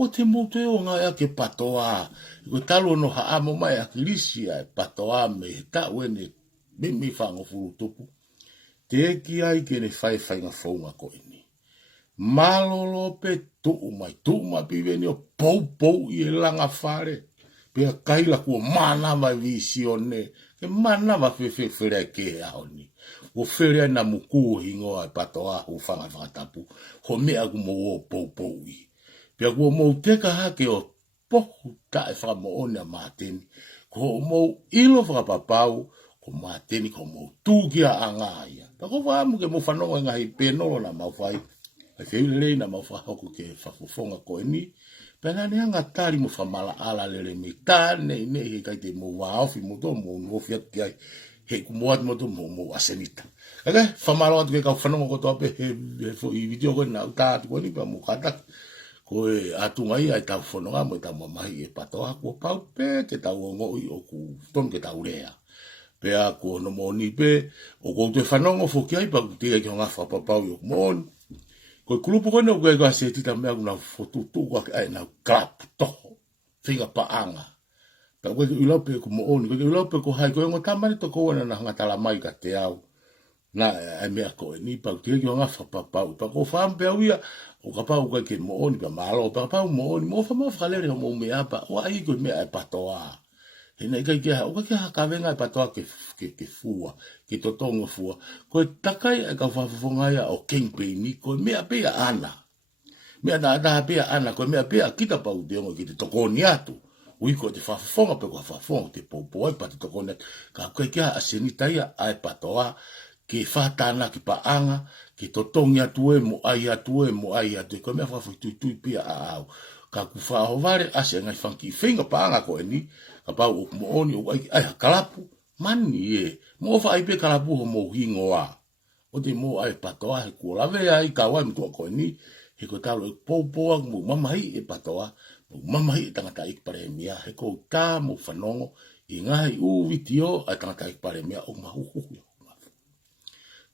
o te mo te o nga ya ke patoa ko talo no ha mo mai akilisia patoa me ta wene me fa ngo fu topu te ki ai ke ne fai nga fonga ko ini malolo pe tu mai piveni o pou i langa fare pe kaila ku mana va visione ke mana va fe ke aoni o fere na muku hingo a patoa o fanga tapu ho me agu mo pou i pe agu mo te ka ha ke o poku ta e fa mo ona maten ko ko mo ilo whakapapau, ko mateni ko mo tūkia a ngāia. Pa ko whaamu ke mo whanonga ngahi pēnoro na mawhai, ai whiulelei na mawhahoku ke whafufonga ko ni, pēnā ni anga tāri mo whamala ala lele me tāne ne he kai te mo waofi mo tō mo ngofi atu ki ai, he kumoat mo tō mo asenita. Kaka, whamala atu ke kau whanonga ko tō ape he fo i video ko na utātu ko ni pa mo kataki. Ko e atunga i ai tau whanonga mo i tau mamahi e patoa ko pau pe te tau o ngoi o ku ton ke tau rea. Pe a ko no mo ni pe o ko te whanonga fo ki ai pa ku tia ki honga whapapau i o kumon. Ko i kulupu koe no koe koe se tita mea kuna fotutu kwa ki ai na klap toho. Whiga paanga. Pa koe ki ulaupe ku mo oni. Koe ki ulaupe ko hai koe ngo tamari to koe na hanga tala mai ka te au. Na ai mea koe ni pa ku tia ki honga whapapau. Pa ko whampe au ia. O ka pau ka ke mo oni pa malo pa pau mo oni mo fa mo falere mo me apa o ai ko me ai patoa he nei ka o ka ka venga patoa ke fua ke to tongo fua ko takai ka fa fonga ya o kingpe ni ko me ape ana me na da ape ana ko me ape kita pau de ngo ki to ko ni atu ui ko te fa fonga pe ko fa fonga te po ai pa to ko net ka asenita ia ai patoa ke whatana ki paanga, ki to tongi atue mo ai atue, ko mea whawhi tui pia a au. Ka ku whaho vare ase ngai whanki whinga paanga ko e ni, ka pau o mo oni o ai kalapu, mani e, mo wha ai pe kalapu ho mo hingo a. O te mo ai patoa he kua lawe ai ka wai mtua ko e ni, he ko talo e pōpōa mo mamahi e patoa, mo mamahi e tangata ik paremia, he ko tā mo whanongo, i ngai uwitio ai tangata ik paremia o mahuhuhu.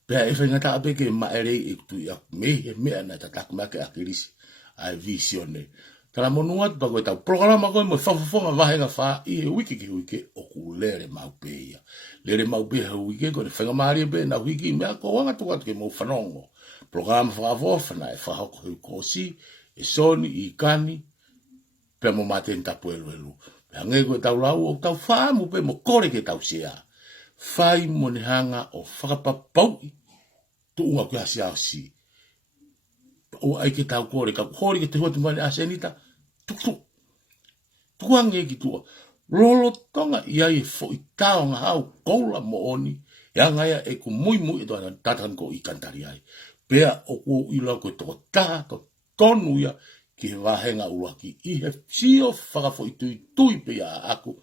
Pea e whaingata ape ke maerei e tu ia mea na tataku mea ke akirisi ai visione. Tala monuat pa koe tau programa koe mo whafafonga wahenga wha i he wiki ki wiki o ku lere maupeia. Lere maupeia he wiki koe whainga maari pe na wiki mea ko wanga tukatu ke mo whanongo. Programa whakawofana e whahoko hui kosi, e soni, i kani, pea mo maten tapu elu. Pea nge koe tau lau o tau whaamu pe mo kore ke tau sea. Whai mo ne hanga o whakapapau tu unga ki hasi asi. O ai ke tau kore, ka kore ke te huatu mani asenita, tuk. Tuange ki tua. Lolo tonga ia e fo i taonga hau koula mo oni, ia ngaia e ku mui e toa tatan ko i kantari ai. Pea o ko ila ko toko taha to tonu ia ki he wahenga uaki. I he sio whakafo i tui pea aku,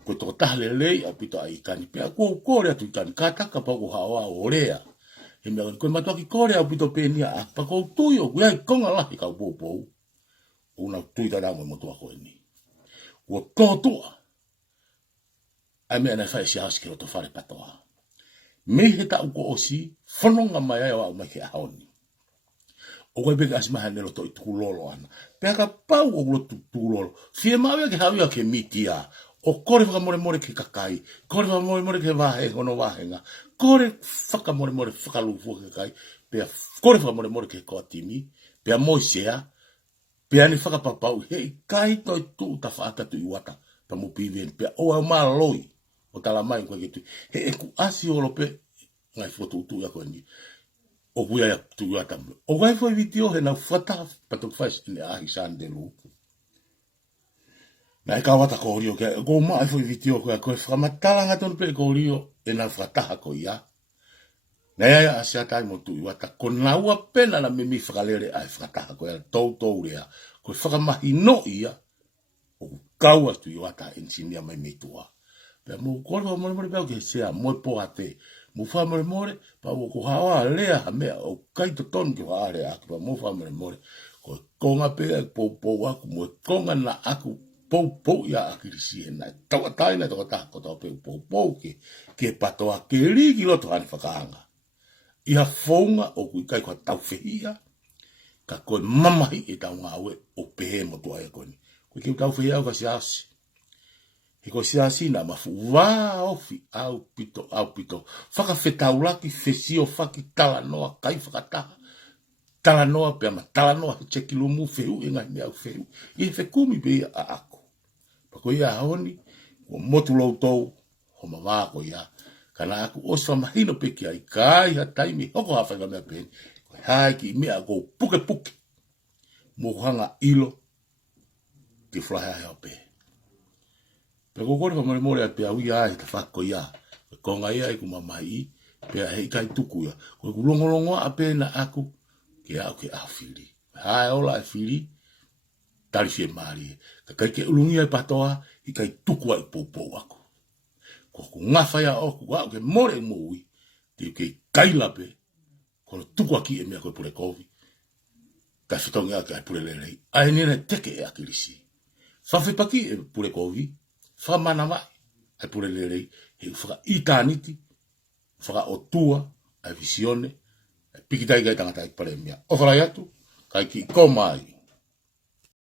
ko toko tahale lei a pito ai kani pea ko kore atu kani kataka pa ko hawa o rea he mea ko matua ki kore a pito penia a pa ko tui o kuai konga lahi ka popo una tui tara mo motua ko ni o totua ai mea na fai si haski o to fare patoa me he ta ko osi fononga mai ai o mai ke haoni o koe peke asima hanelo to i tulolo ana pea ka pau o lo tulolo fie mawe ke hawia ke mitia o kore whakamore ke kakai, kore whakamore ke wahe, hono wahenga, kore whakamore whakalufu ke kai, pea kore whakamore ke koatimi, pea moisea, pea ni whakapapau, hei kai toi tu ta whaakatu i wata, pa mo piven, pea o au maa loi, o tala mai koe ke tu, he e ku asi olo pe, ngai whotu utu ya koe ni, o kuia ya tu ya tamu, o kai fwai vitio he nau whata, patuk whais ine ahi sande lupu. Na e kawata ko rio ke ko mai foi vitio ko ko whakamatala nga tonu pe ko rio e na whataha ko ia. Na ia asia tai mo tu wata ko na ua pena na mimi whakalere ai whataha ko ia tau rea ko whakamahi no ia o kaua tu wata engineer mai metua. Pe mo ko mo pe ke sea mo po ate mo fa mo pa ko hawa lea mea o kai to ton ki wa area ko mo fa mo ko konga pe po aku mo konga na aku pou ia akirisi e nai. Tawa taina toka tako tau peu pou ke patoa ke rigi loto hani whakaanga. Ia whaunga o kui kai kua tau whihia, ka koe mamahi e tau ngāwe o pehe mo tua e koni. Koe kiu tau whihia au ka siasi. He ko siasi na mafu wā ofi au pito. Whakawhetau laki whesio whaki tala noa kai whakataha. Tala noa pia ma tala noa he cheki lumu whehu e ngai mea au whehu. I he whekumi pe a ako. Pako ia haoni, o motu lau tau, ho mawako ia, kana aku oswa mahino peki ai, kai ha taimi, hoko hawhaiga mea peni, koe haiki mea ko puke, mo hanga ilo, ki flahe hea pe. Pe ko ko fa mo pe awi ai ta fa ko ya. Ko ngai ai ku mamai pe ai kai tuku ya. Ko ku longo ape na aku ke a ke afili. Hai ola afili. Tari fie mari. Ka kai ke ulungi ai patoa i kai tuku ai popo aku. Ko ku ngafa ya o ku wa ke more moi. Te ke kai lape. Ko tuku aki e me ko pure kovi. Ka fitonga ka pure lele. Ai ni ne teke e akilisi. Fa fe paki e pure kovi. Fa manama ai pure lele. He fa itaniti. Fa otua ai visione. Pikitai kai tangata i paremia. O fala yatu kai ki komai.